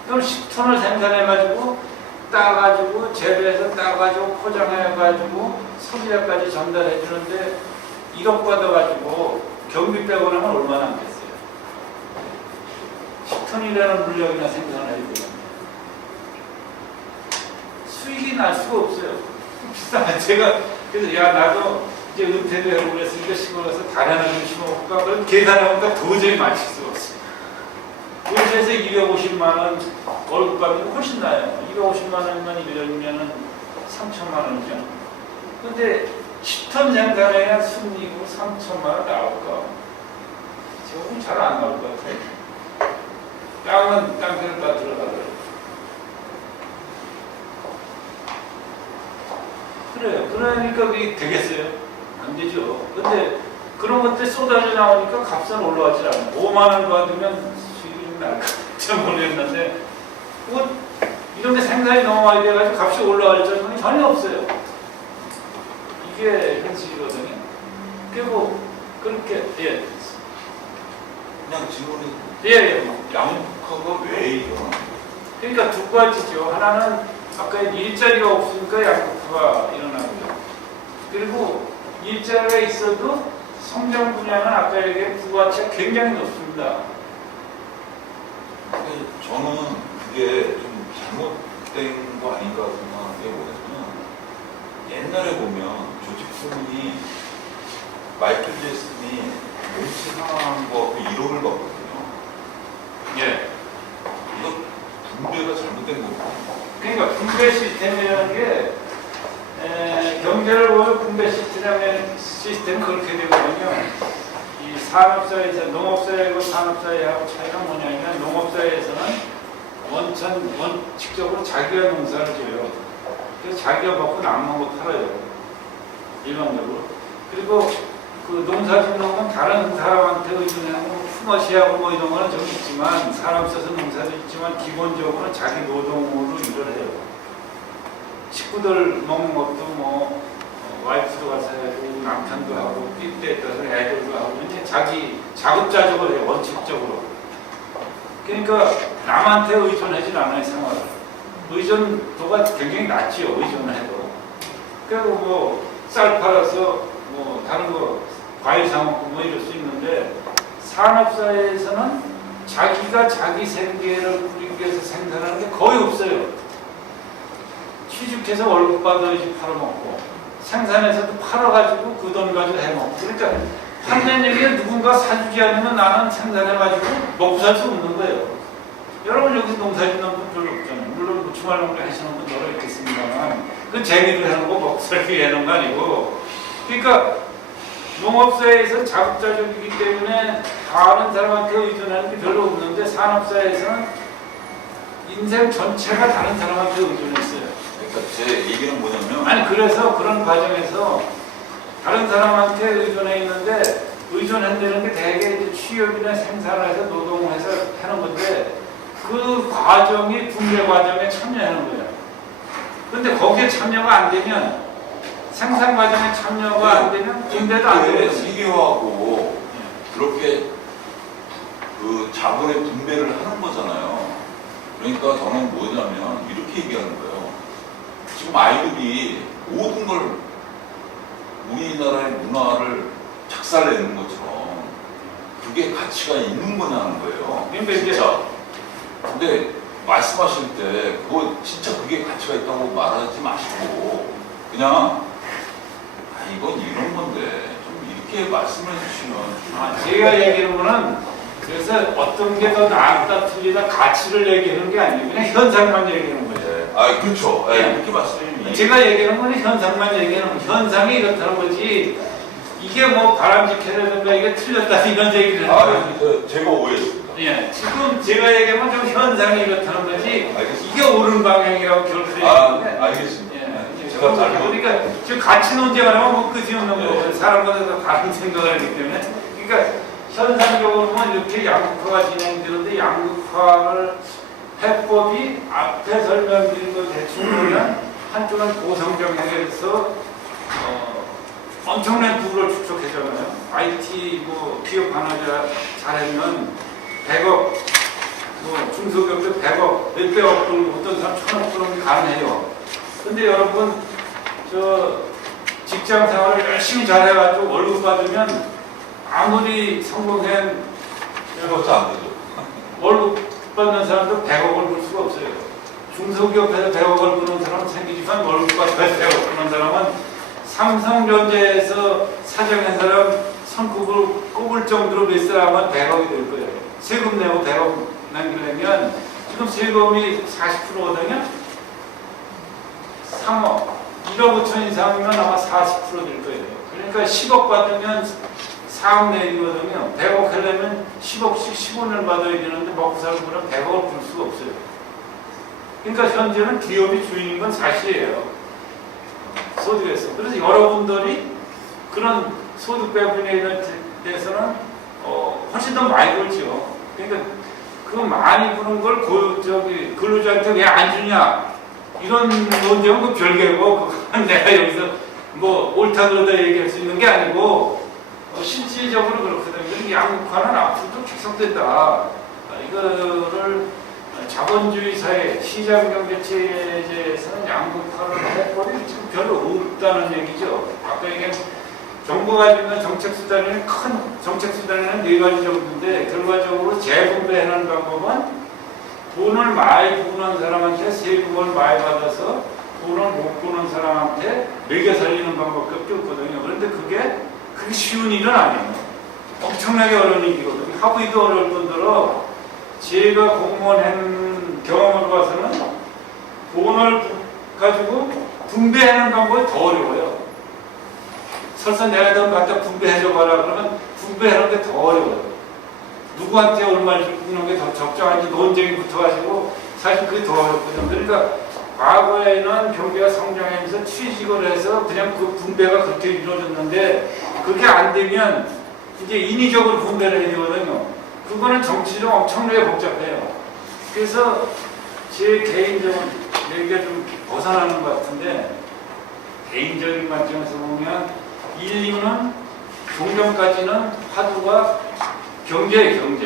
그럼 10톤을 생산해가지고 따가지고 재배해서 따가지고 포장해가지고 소비자까지 전달해 주는데 1억 받아가지고 경비 빼고 나면 얼마나 안겠어요? 10톤이라는 물량이나 생산해야 되거든요. 수익이 날 수가 없어요. 비싸. 제가 그래서 야 나도 이제 은퇴를 하고 그랬으니까 시골 가서 다리 하나 좀 심어볼까? 그럼 계산해보니까 도저히 맞출 수가 없어요. 도시에서 250만 원 월급 받는 훨씬 나아요. 250만 원만 1년이면 3천만 원이죠. 근데 10톤 생산해야 순이익으로 3천만 원 나올까? 지금 잘 안 나올 것 같아요. 땅은 땅대로 다 들어가더라고요. 그래요. 그러니까 그게 되겠어요? 안 되죠. 근데 그런 것들 쏟아져 나오니까 값은 올라가지 않아요. 5만 원 받으면 수익이 좀 날까? 좀 모르겠는데 뭐 이런 게 생산이 너무 많이 돼가지고 값이 올라갈 적은 전혀 없어요. 이게 현실이거든요. 그리고 그렇게 예. 그냥 질문이 예. 양극화가 왜 일어나? 그러니까 두 가지죠. 하나는 아까 일자리가 없으니까 양극화가 일어나고요. 그리고 일자리가 있어도 성장 분야는 아까 얘기한 부가치가 굉장히 높습니다. 저는 그게 좀 잘못된 거 아닌가 생각하는 게 뭐냐면 옛날에 보면 조직품이 마이클 제슨이 몸치 상한 거 1억을 받거든요. 예. 이거 분배가 잘못된 거거든요. 그러니까 분배 시스템이라는 게 경제를 보면 분배 시스템이 그렇게 되거든요. 이 산업사회에서 농업사회하고 산업사회하고 차이가 뭐냐면 농업사회에서는 원칙적으로 자기가 농사를 지어요. 그래서 자기가 먹고 남는 거 팔아요. 일반적으로. 그리고 그 그 농사 짓는 건 다른 사람한테 의존하고 품앗이하고 뭐 이런 거는 좀 있지만 사람 써서 농사도 있지만 기본적으로 자기 노동으로 일을 해요. 식구들 먹는 것도 뭐 와이프도 가서 해고 남편도 하고 삐때 따라서 애들도 하고 이제 자기 자급자족을 해요. 원칙적으로. 그러니까 남한테 의존하진 않아요. 생활을. 의존도가 굉장히 낮지요. 의존을 해도. 그리고 뭐 쌀 팔아서 뭐 다른 거 과일 사 먹고 뭐 이럴 수 있는데 산업사회에서는 자기가 자기 생계를 꾸리기 위해서 생산하는 게 거의 없어요. 취직해서 월급 받아야지 팔아먹고 생산해서도 팔아가지고 그 돈 가지고 해먹고 그러니까 판매는 얘기에 누군가 사주지 않으면 나는 생산해가지고 먹고 살 수 없는 거예요. 여러분 여기 농사 짓는 분 별로 없잖아요. 물론 뭐 주말 농사 하시는 분 여러 있겠습니다만 그 재미로 하는 거 먹고 살기 위해 하는 거 아니고 그러니까 농업사회에서 자급자족이기 때문에 다른 사람한테 의존하는 게 별로 없는데 산업사회에서는 인생 전체가 다른 사람한테 의존했어요. 그러니까 제 얘기는 뭐냐면 아니 그래서 그런 과정에서 다른 사람한테 의존해 있는데 의존한다는 게 대개 이제 취업이나 생산을 해서 노동을 해서 하는 건데 그 과정이 분배 과정에 참여하는 거예요. 근데 거기에 참여가 안 되면 생산 과정에 참여가 안 되면 분배도 안 되거든요. 세계화하고 그렇게 그 자본의 분배를 하는 거잖아요. 그러니까 저는 뭐냐면 이렇게 얘기하는 거예요. 지금 아이들이 모든 걸 우리나라의 문화를 작살내는 것처럼 그게 가치가 있는 거냐는 거예요. 진짜. 근데 말씀하실 때 그거 진짜 그게 가치가 있다고 말하지 마시고 그냥 이건 이런 건데 좀 이렇게 말씀해 주시면 제가 얘기하는 거는 그래서 어떤 게 더 낫다 틀리다 가치를 얘기하는 게 아니고 그냥 현상만 얘기하는 거예요. 아 그렇죠. 네. 이렇게 말씀해 제가 얘기하는 건 현상만 얘기하는 거예요. 현상이 이렇다는 거지 이게 뭐 바람직해라든가 이게 틀렸다 이런 얘기를 하는 거예요. 제가 오해했습니다. 예, 지금 제가 얘기하면 좀 현상이 이렇다는 거지 알겠습니다. 이게 옳은 방향이라고 결코 얘기하는데 알겠습니다. 예, 제가 잘못 그러니까 지금 가치 논쟁을 하면 뭐 끝이 없는 네. 거예요. 사람마다 다 다른 생각을 하기 때문에 그러니까 현상적으로는 이렇게 양극화가 진행되는데 양극화를 해법이 앞에 설명드린 거 대충 보면 한쪽은 고성장에서 엄청난 부를 축적하잖아요. IT 뭐 기업 하나 잘하면 100억, 뭐 중소기업도 100억, 몇백억 불, 어떤 사람 1000억 불은 가능해요. 근데 여러분 저 직장 생활을 열심히 잘해가지고 월급 받으면 아무리 성공한 그것도 안 되죠. 월급 받는 사람도 100억을 벌 수가 없어요. 중소기업에서 100억을 버는 사람은 생기지만 월급 받아서 100억 버는 사람은 삼성전자에서 사장한 사람 손꼽을 꼽을 정도로 몇 사람은 100억이 될 거예요. 세금 내고 100억 남기려면 지금 세금이 40%거든요. 3억, 1억 5천 이상이면 아마 40%될 거예요. 그러니까 10억 받으면 4억 내기거든요. 100억 하려면 10억씩 15년을 받아야 되는데 먹고 사는 분은 100억을 벌 수가 없어요. 그러니까 현재는 기업이 주인인 건 사실이에요. 소득에서. 그래서 여러분들이 그런 소득 배분에 대해서는 훨씬 더 많이 벌죠. 그러니까 그 많이 버는 걸 근로자한테 왜 안 주냐 이런 논쟁은 그 별개고 그건 내가 여기서 뭐 옳다 그러다 얘기할 수 있는 게 아니고 실질적으로 그렇거든요. 양극화는 앞으로도 계속된다. 이거를 자본주의 사회, 시장경제체제에서는 양극화를 해버리 지금 별로 없다는 얘기죠. 아까 얘기한 정부가 가지고 있는 정책수단에는 큰 정책수단에는 4가지 정도인데 결과적으로 재분배하는 방법은 돈을 많이 버는 사람한테 세금을 많이 받아서 돈을 못 버는 사람한테 먹여 살리는 방법밖에 없거든요. 그런데 그게 쉬운 일은 아니에요. 엄청나게 어려운 일이거든요. 하기도 어려울 뿐더러 제가 공무원 한 경험을 봐서는 돈을 가지고 분배하는 방법이 더 어려워요. 설사 내가 돈 갖다 분배해줘봐라 그러면 분배하는 게 더 어려워요. 누구한테 얼마를 주는 게 더 적정한지 논쟁이 붙어가지고 사실 그게 더 어렵거든요. 그러니까 과거에는 경제가 성장하면서 취직을 해서 그냥 그 분배가 그렇게 이루어졌는데 그게 안 되면 이제 인위적으로 분배를 해야 되거든요. 그거는 정치적 엄청나게 복잡해요. 그래서 제 개인적인 얘기가 좀 벗어나는 것 같은데, 개인적인 관점에서 보면 인류는 종전까지는 화두가 경제예요.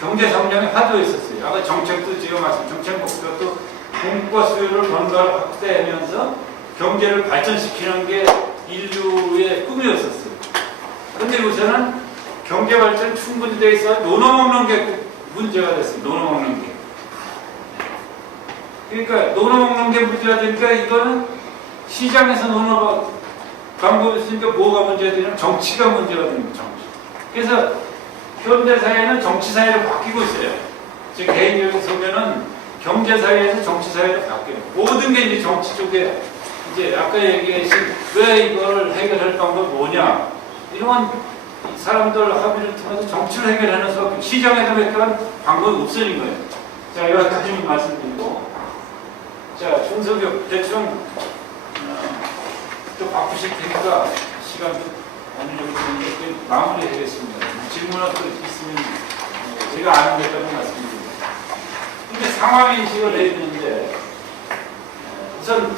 경제 성장의 화두였었어요. 아까 정책도 지금 말씀, 정책 목표도 공급과 수요를 번갈아 확대하면서 경제를 발전시키는 게 인류의 꿈이었었어요. 그런데 요새는 경제 발전 충분히 돼 있어 노노먹는 게 문제가 됐어요. 노노먹는 게. 그러니까 노노먹는 게 문제가 되니까 이거는 시장에서 노노가 광고 있으니까 뭐가 문제가 되냐면 정치가 문제가 되는 거죠. 정치. 그래서 현대 사회는 정치 사회로 바뀌고 있어요. 제 개인적인 소견은 경제 사회에서 정치 사회로 바뀌어요. 모든 게 이제 정치 쪽에 이제 아까 얘기하신 왜 이걸 해결할 방법이 뭐냐 이런 사람들 합의를 통해서 정치를 해결하는 수밖에 시장에서 해결한 방법이 없어진 거예요. 자, 여기까지만 말씀드리고, 자, 준석엽 대충 또 바쁘실 테니까 시간 어느 정도 되는데 마무리하겠습니다. 질문이 또 있으면 제가 아는 것까지 말씀드립니다. 근데 상황 인식을 해야 되는데 우선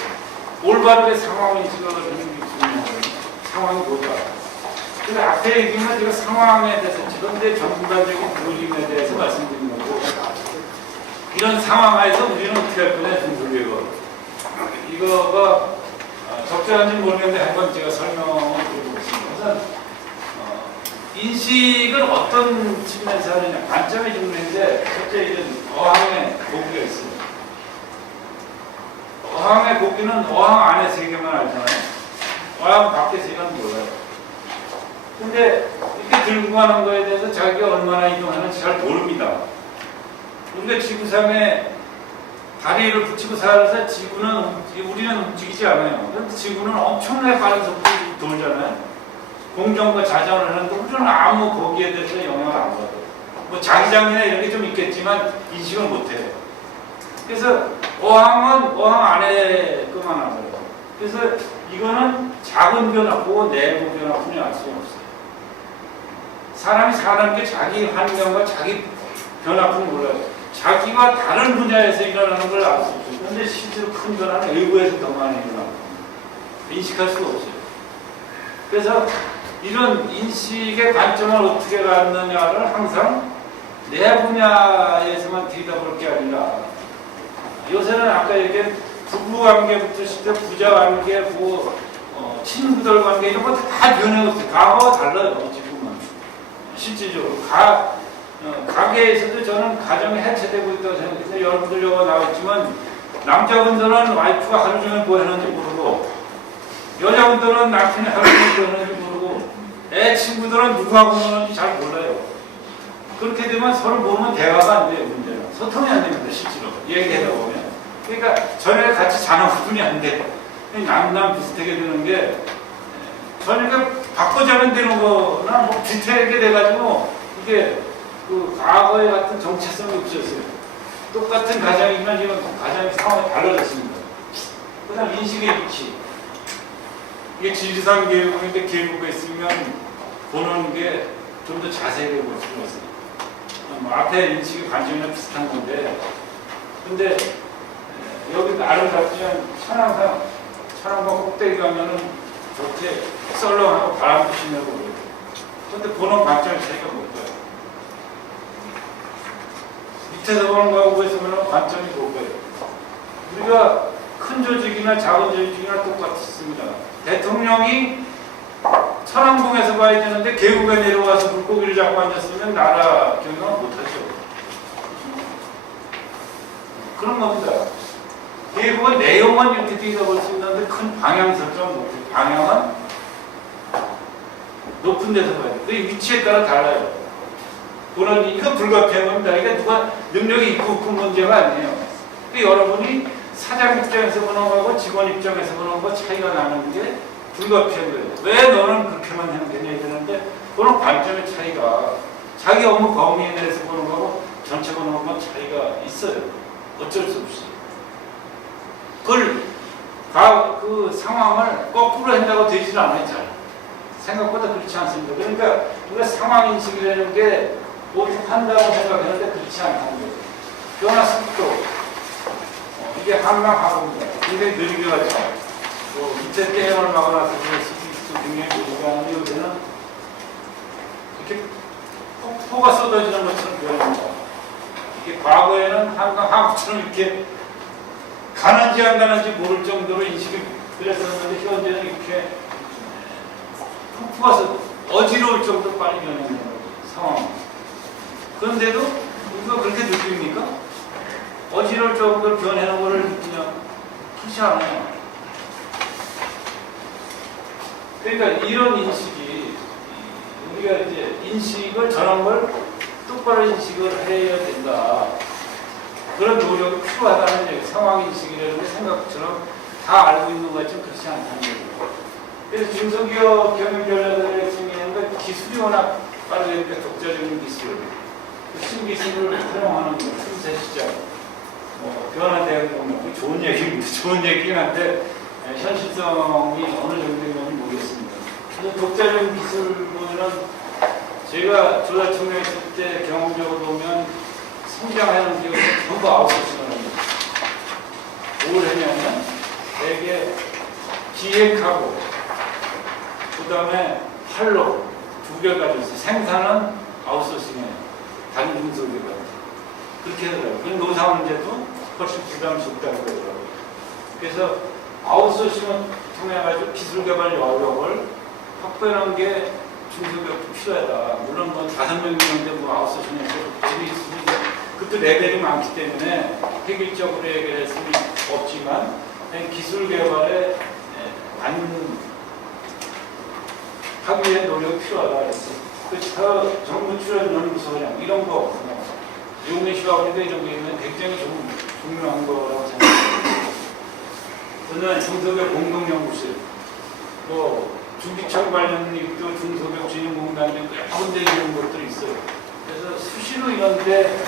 올바르게 상황 인식을 하는 게 중요하거든요. 상황이 뭐다. 근데 앞에 얘기는 제가 상황에 대해서 현대 전반적인 그림에 대해서 말씀드린 거고, 이런 상황 하에서 우리는 어떻게 할 거냐 등불리고 이거가 적절한지 모르겠는데 한번 제가 설명을 드려보겠습니다. 우선 인식을 어떤 측면에서 하느냐 관점이 중요한데, 첫째 이런 어항의 고기가 있어요. 어항의 고기는 어항 안에 세계만 알잖아요. 어항 밖에 세계는 몰라요. 근데 이렇게 들고 가는 거에 대해서 자기가 얼마나 이동하는지 잘 모릅니다. 우리가 지구상에 다리를 붙이고 살아서 우리는 움직이지 않아요. 그런데 지구는 엄청나게 빠른 속도로 돌잖아요. 공전과 자전을 하는데 우리는 아무 거기에 대해서 영향을 안 받아요. 뭐 자기장이나 이런 게 좀 있겠지만 인식을 못해요. 그래서 어항은 어항 안에 것만 알아요. 그래서 이거는 작은 변화고 내부 변화뿐이 알 수가 없어요. 사람이 사는 게 자기 환경과 자기 변화뿐 몰라요. 자기와 다른 분야에서 일어나는 걸 알 수 없어요. 그런데 실제로 큰 변화는 외부에서 더 많이 일어나고 인식할 수가 없어요. 그래서 이런 인식의 관점을 어떻게 갖느냐를 항상 내 분야에서만 들여다볼 게 아니라, 요새는 아까 얘기한 부부관계부터 시작 부자관계, 친구들 관계 이런 것도 다 변해갔어요. 과거와 달라요. 지금은 실질적으로 가게에서도 저는 가정이 해체되고 있다고 생각해서 여러분들 여기 나왔지만, 남자분들은 와이프가 하루 종일 뭐 하는지 모르고, 여자분들은 남편이 하루 종일 뭐 하는지 모르고, 애 친구들은 누구하고 노는지 잘 몰라요. 그렇게 되면 서로 모르면 대화가 안 돼요. 문제는 소통이 안 됩니다. 실제로 얘기하다 보면. 그러니까 저녁에 같이 자는 구분이 안 돼. 남남 비슷하게 되는 게, 저녁에 바꿔 자면 되는 거나 뭐 비슷하게 돼가지고 이게 그 과거에 같은 정체성이 없었어요. 똑같은 가정이면 지금 가정의 상황이 달라졌습니다. 그 다음 인식의 위치. 이게 지리산 계곡인데 계곡에 있으면 보는 게 좀 더 자세하게 볼 수가 있어요. 뭐 앞에 인식의 관점이랑 비슷한 건데, 근데 여기 아름답지만 천왕봉 꼭대기 가면은 좋게 썰렁하고 바람 부시냐고 그래요. 근데 보는 관점의 차이가 뭘까요? 밑에서 보는 거하고 위에서 보는 관점이 뭘까요? 우리가 큰 조직이나 작은 조직이나 똑같습니다. 대통령이 천왕봉에서 봐야 되는데 계곡에 내려와서 물고기를 잡고 앉았으면 나라 경영은 못하죠. 그런 겁니다. 계곡의 내용은 이렇게 뛰어볼 수 있는데 큰 방향 설정은 못해요. 방향은 높은 데서 봐야 돼요. 그 위치에 따라 달라요. 그런 이거 불가피한 겁니다. 이게 누가 능력이 있고 없은 문제가 아니에요. 근데 여러분이 사장 입장에서 보는 거하고 직원 입장에서 보는 거 차이가 나는 게 불가피한 거예요. 왜 너는 그렇게만 하면 되냐 이러는데, 그런 관점의 차이가 자기 업무 범위에 대해서 보는 거하고 전체 보는 거하고 차이가 있어요. 어쩔 수 없이. 그걸 그 상황을 거꾸로 한다고 되지는 않아요. 잘. 생각보다 그렇지 않습니다. 그러니까 우리가 상황인식이라는 게 한다고 생각했는데 그렇지 않다는 거죠. 변화 속도, 이게 한방하고입니다. 굉장히 느리게 가죠. 밑에 댐을 막아놔서 굉장히 느리게 하는데 요새는 이렇게 폭포가 쏟아지는 것처럼 변합니다. 이게 과거에는 한강하구처럼 이렇게 가는지 안 가는지 모를 정도로 인식이 그랬었는데 현재는 이렇게 폭포가 어지러울 정도로 빨리 변하는 상황. 그런데도 우리가 그렇게 느낍니까? 어지러울 정도로 변하는 거를 그냥 그렇지 않아요. 그러니까 이런 인식이 우리가 이제 인식을 저런 걸 똑바로 인식을 해야 된다. 그런 노력이 필요하다는 얘기. 상황인식이라는 게 생각처럼 다 알고 있는 것 같지만 그렇지 않다는 얘기죠. 그래서 중소기업 경영전략을 중요한 기술이 워낙 빠르니까 독자적인 기술, 신기술을 활용하는 것, 틈새 시장, 변화대응, 좋은 얘기입니다. 좋은 얘기긴 한데 현실성이 어느 정도인지 모르겠습니다. 그래서 독자적인 기술 보면은 제가 조사 청년했을 때 경험적으로 보면 성장하는 기업은 전부 아웃소싱을 합니다. 뭘 했냐면 되게 기획하고 그 다음에 팔로 두 개를 가지고 있어요. 생산은 아웃소싱해요. 다른 중소기업은 그렇게 하더라고요. 그 노사 문제도 훨씬 부담이 적다고 그러더라고요. 그래서 아웃소싱을 통해 가지고 기술 개발 여력을 확보하는 게 중소기업도 필요하다. 물론 5명 있는데 아웃소싱에서 집이 있으면 그것도 레벨이 많기 때문에 획일적으로 해결할 수는 없지만 기술 개발에 하기 위해 노력이 필요하다 그랬어요. 그 정부 출연 연구소장 이런 거 용의 시각으로 이런 게 있는 굉장히 중요한 거라고 생각합니다. 저는 중소기업 공동연구실 주기청 관련 일도 중소기업 진흥공단 등 여러 군데 이런 것들이 있어요. 그래서 수시로 이런데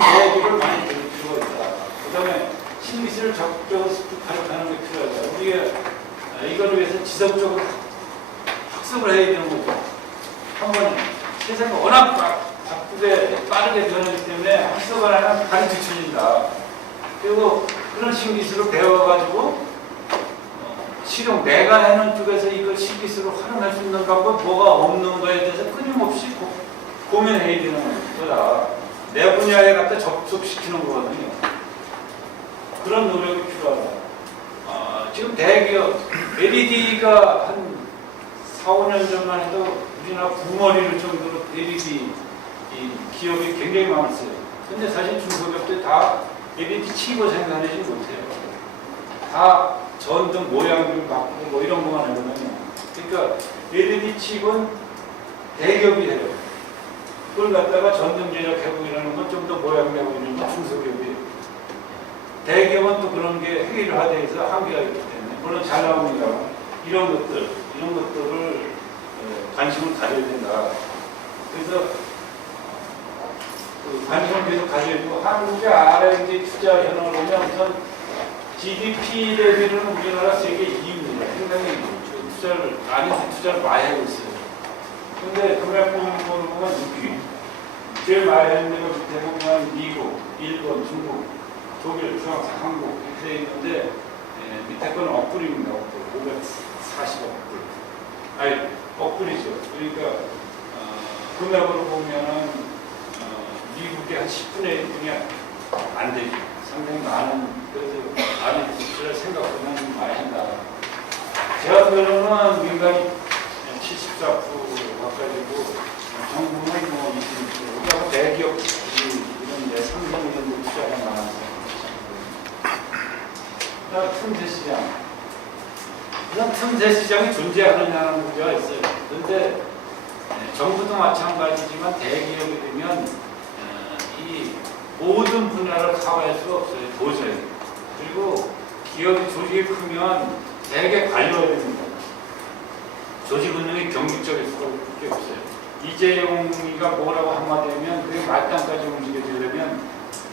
얘기를 많이 들을 필요가 있다. 그 다음에 신기술을 적극적으로 습득하는 게 필요하다. 우리가 이걸 위해서 지속적으로 학습을 해야 되는 거죠. 한번 세상이 워낙 바쁘게 빠르게 변하기 때문에 학습을 하면 발이 뒤쳐진다. 그리고 그런 신기술을 배워가지고 실용 내가 하는 쪽에서 이걸 신기술을 활용할 수 있는 방법 뭐가 없는 거에 대해서 끊임없이 고민해야 되는 거다. 내 분야에 갖다 접속시키는 거거든요. 그런 노력이 필요하다. 지금 대기업 LED가 한 4, 5년 전만 해도 우리나라 부머리를 정도로 LED 기업이 굉장히 많았어요. 근데 사실 중소기업들 다 LED 칩을 생산하지 못해요. 다 전등 모양을 바꾸고 이런 것만 하거든요. 그러니까 LED 칩은 대기업이 해요. 그걸 갖다가 전등 제작하고 이러는 건 좀 더 모양 내고 이러는 건 중소기업이에요. 대기업은 또 그런 게 회의화돼서 한계가 있기 때문에 물론 잘 나옵니다. 이런 것들을 관심을 가져야 된다. 그래서 관심을 계속 가져야 되고 한국의 R&D 투자 현황을 보면 우선 GDP 대비로는 우리나라 세계 2위입니다. 굉장히 투자를 많이 하고 있어요. 근데 금액보험으로 보면 6위. 제일 많이 하는 데가 밑에 보면 미국, 일본, 중국, 독일, 프랑스, 한국 이렇게 되어 있는데 밑에 건 억불입니다. 억불. 540억 불. 아니, 억불이죠. 그러니까 금액으로 보면은 미국의 한 10분의 1분이 안 되죠. 상당히 많은, 그래서 많은 지출을 생각보다는 많이 한다. 제가 보기로는 민간이 74% 가까이고 정부는 20%. 그리고 대기업이 이런 데 삼성 이런 데 투자가 많아서. 그다음 틈새 시장. 그냥 틈새 시장이 존재하느냐는 문제가 있어요. 그런데 정부도 마찬가지지만 대기업이 되면 이 모든 분야를 커버할 수가 없어요. 도저히. 그리고 기업이 조직이 크면 되게 관료해야 됩니다. 조직 운영이 경직적일 수밖에 없어요. 이재용이가 뭐라고 한마디 하면 그게 말단까지 움직여지려면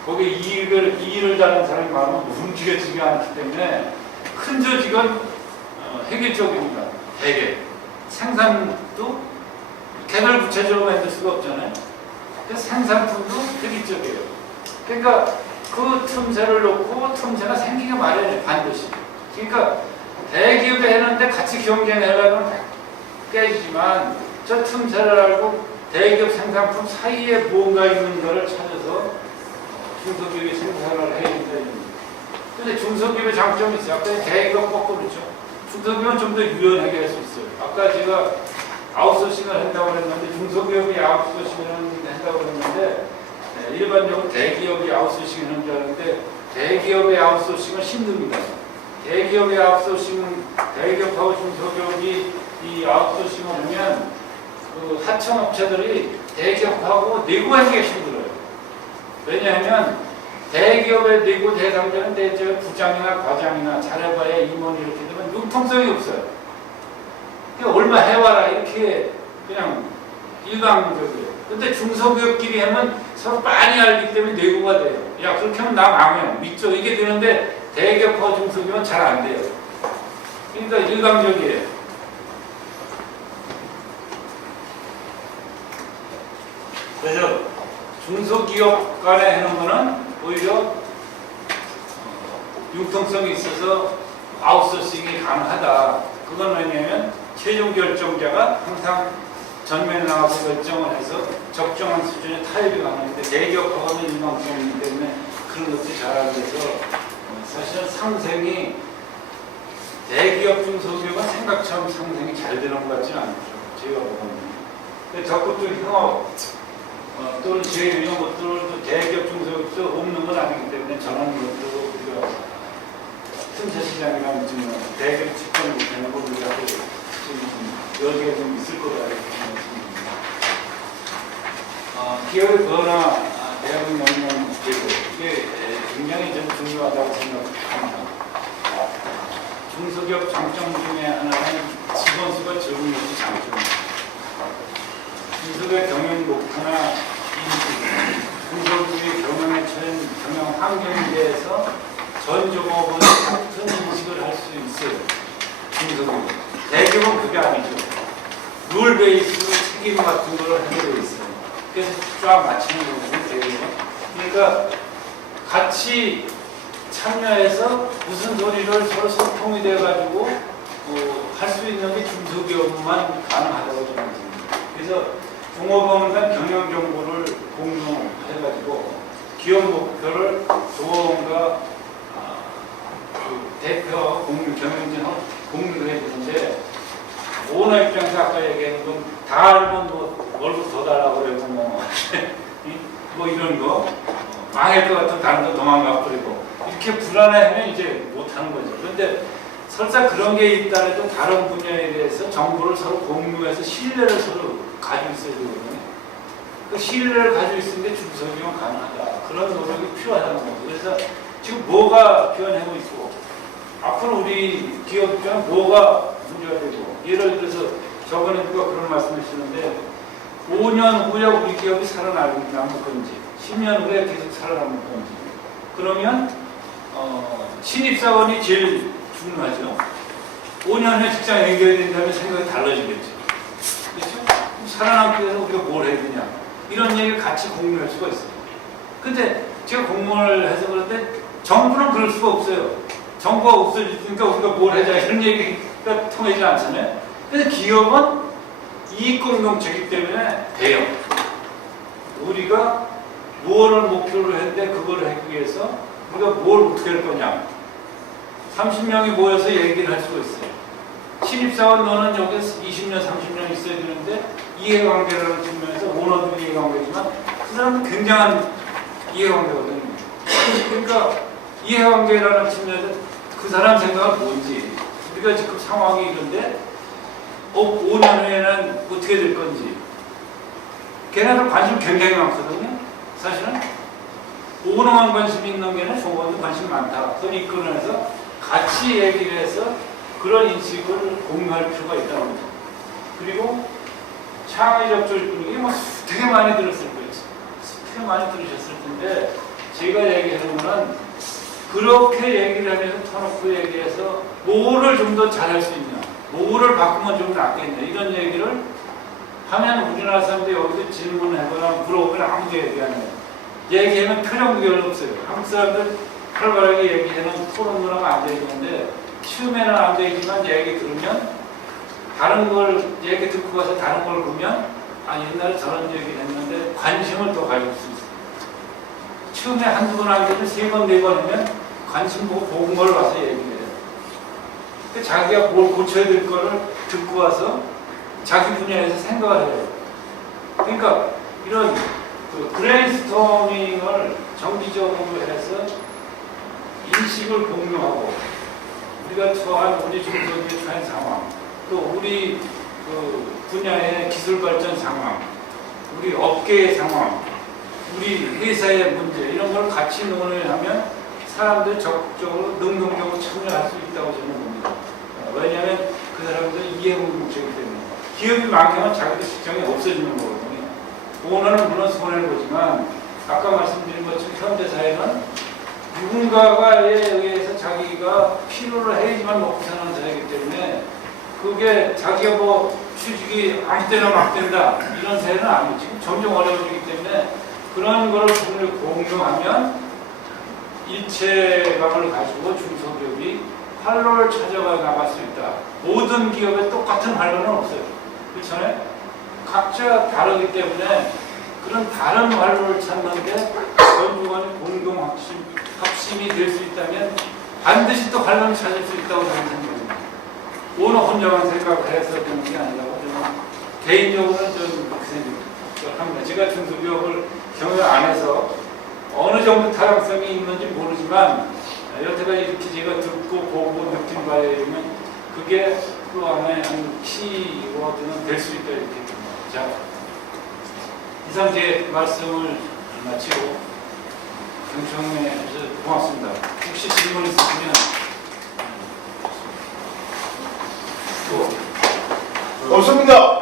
거기에 이의를 다는 사람이 많으면 움직여지지 않기 때문에 큰 조직은 획일적입니다. 대개 생산도 개별 구체적으로 만들 수가 없잖아요. 그래서 생산품도 획일적이에요. 그러니까 그 틈새를 놓고 틈새가 생기게 마련해 반드시. 그러니까 대기업에 해는데 같이 경쟁하려면 깨지지만 저 틈새를 알고 대기업 생산품 사이에 무언가 있는 것을 찾아서 중소기업이 생산을 해야 된다. 근데 중소기업의 장점이 있어요. 아까 대기업 거꾸로죠. 중소기업은 좀 더 유연하게 할 수 있어요. 아까 제가 아웃소싱을 한다고 했는데 중소기업이 아웃소싱을 한다고 했는데 일반적으로 대기업이 아웃소싱을 하는 줄 알았는데 대기업의 아웃소싱은 힘듭니다. 대기업의 아웃소싱은 대기업하고 중소기업이 이 아웃소싱을 하면 그 하청업체들이 대기업하고 내고하기가 힘들어요. 왜냐하면 대기업의 내고 대상자는 대체 부장이나 과장이나 잘해봐야 임원이 이렇게 되면 융통성이 없어요. 그러니까 얼마 해와라 이렇게 그냥 일방적이에요. 근데 중소기업끼리 하면 서로 많이 알기 때문에 내고가 돼요. 야 그렇게 하면 나 망해. 믿죠? 이게 되는데 대기업하고 중소기업은 잘 안 돼요. 그러니까 일방적이에요. 그래서 중소기업 간에 하는 거는 오히려 융통성이 있어서 아웃소싱이 가능하다. 그건 왜냐하면 최종 결정자가 항상 전면에 나와서 결정을 해서 적정한 수준의 타협이 가능한데 대기업하고는 일방성이기 때문에 그런 것도 잘하게 돼서 사실은 상생이 대기업 중소기업은 생각처럼 상생이 잘 되는 것 같지는 않죠. 제가 보면. 적극적 형업 또는 제휴 이런 것들도 대기업 중소기업도 없는 건 아니기 때문에 저는 이것도 우리가 틈새 시장이라는 좀 대기업 집권을 못하는 거 우리가 좀 여기에 좀 있을 거라고 생각합니다. 기업의 변화, 대학의 영향 제고 이게 굉장히 좀 중요하다고 생각합니다. 중소기업 장점 중에 하나는 직원 수가 적은 것이 장점입니다. 중소기업 경영 목표나 중소기업의 경영에 처한 경영 환경에 대해서 전 종업원이 같은 인식을 할 수 있어요. 중소기업. 대기업은 그게 아니죠. 룰 베이스로 책임 같은 걸 하게 돼 있어요. 그래서 쫙 맞추는 거거든요, 대기업은. 그러니까 같이 참여해서 무슨 소리를 서로 소통이 돼가지고 할 수 있는 게 중소기업만 가능하다고 저는 생각합니다. 그래서 종업원 간 경영 정보를 공유해가지고 기업 목표를 종업원과 대표하고 경영진하고 공유를 해야 되는데 오너 입장에서 아까 얘기한 건 다 알면 뭐 얼굴 더 달라고 그러고 뭐 이런 거 망할 것 같으면 다른 거 도망가 버리고 이렇게 불안해하면 이제 못하는 거죠. 그런데 설사 그런 게 있다라도 다른 분야에 대해서 정보를 서로 공유해서 신뢰를 서로 가지고 있어야 되거든요. 그 신뢰를 가지고 있는 게 중소기업은 가능하다. 그런 노력이 필요하다는 거죠. 그래서 지금 뭐가 변하고 있고 앞으로 우리 기업 입장은 뭐가 문제가 되고 예를 들어서 저번에 누가 그런 말씀을 하시는데 5년 후에 우리 기업이 살아남을 건지 10년 후에 계속 살아남을 건지 그러면 신입사원이 제일 중요하죠. 5년 후에 직장에 연결이 된다면 생각이 달라지겠죠. 그렇죠? 살아남기 위해서 우리가 뭘 해야 되냐 이런 얘기를 같이 공유할 수가 있어요. 근데 제가 공무원을 해서 그런데 정부는 그럴 수가 없어요. 정부가 없어지니까 우리가 뭘 하자 이런 얘기가 통하지 않잖아요. 근데 기업은 이익공동체이기 때문에 돼요. 우리가 무엇을 목표로 했는데 그걸 하기 위해서 우리가 뭘 어떻게 할 거냐 30명이 모여서 얘기를 할 수가 있어요. 신입사원 너는 여기 20년 30년 있어야 되는데 이해관계라는 측면에서 오너도 이해관계지만 그 사람은 굉장한 이해관계거든요. 그러니까 이해관계라는 측면에서 그 사람 생각은 뭔지 우리가 지금 상황이 이런데 5년 후에는 어떻게 될 건지 걔네들 관심 굉장히 많거든요. 사실은 오너만 관심이 있는 게는 종업원도 관심이 많다. 그걸 이끌어내서 같이 얘기를 해서 그런 인식을 공유할 필요가 있다는 거죠. 그리고 창의적 조직분위기 뭐 되게 많이 들었을 거예요. 되게 많이 들으셨을 텐데 제가 얘기하는 거는 그렇게 얘기를 하면서 터놓고 얘기해서 뭐를 좀 더 잘할 수 있냐 뭐를 바꾸면 좀 낫겠냐 이런 얘기를 하면 우리나라 사람들이 여기서 질문하거나 물어보면 아무도 얘기 안 해요. 얘기하면 표정도 별로 없어요. 한국 사람들 활발하게 얘기하는 토론 문화가 안 되는데 처음에는 안 되지만 얘기 들으면 다른 걸 얘기 듣고 가서 다른 걸 보면 아 옛날에 저런 얘기를 했는데 관심을 또 가질 수 있어요. 처음에 한두 번 안 되면 세 번, 네 번 하면 관심 보고 본 걸 와서 얘기해요. 자기가 뭘 고쳐야 될 거를 듣고 와서 자기 분야에서 생각을 해요. 그러니까 이런 그 브레인스토밍을 정기적으로 해서 인식을 공유하고 우리가 처한 우리 중소기업의 처한 상황 또 우리 그 분야의 기술 발전 상황 우리 업계의 상황 우리 회사의 문제 이런 걸 같이 논의하면 사람들이 적극적으로 능동적으로 참여할 수 있다고 저는 봅니다. 왜냐하면 그 사람들은 이해공동체이기 때문에 기업이 많으면 자기도 직장이 없어지는 거거든요. 오너는 물론 손해를 보지만 아까 말씀드린 것처럼 현대사회는 누군가에 의해서 자기가 필요를 해야지만 먹고 사는 사회이기 때문에 그게 자기가 뭐 취직이 아무 때나 막 된다 이런 사회는 아니고 지금 점점 어려워지기 때문에 그런 거를 공유하면 일체감을 가지고 중소기업이 활로를 찾아가 나갈 수 있다. 모든 기업에 똑같은 활로는 없어요. 그렇잖아요? 각자 다르기 때문에 그런 다른 활로를 찾는데 전두간의 공동 합심이 될 수 있다면 반드시 또 활로를 찾을 수 있다고 저는 생각합니다. 오늘 혼자만 생각을 해서 되는 게 아니라고 저는 개인적으로는 좀 그렇게 생각합니다. 제가 중소기업을 경영 안 해서 어느 정도 타당성이 있는지 모르지만 여태까지 이렇게 제가 듣고 보고 느낀 바에 의하면 그게 그 안에 한 키워드는 될 수 있다 이렇게 봅니다. 자, 이상 제 말씀을 마치고 경청해 주셔서 고맙습니다. 혹시 질문 있으시면 없습니다.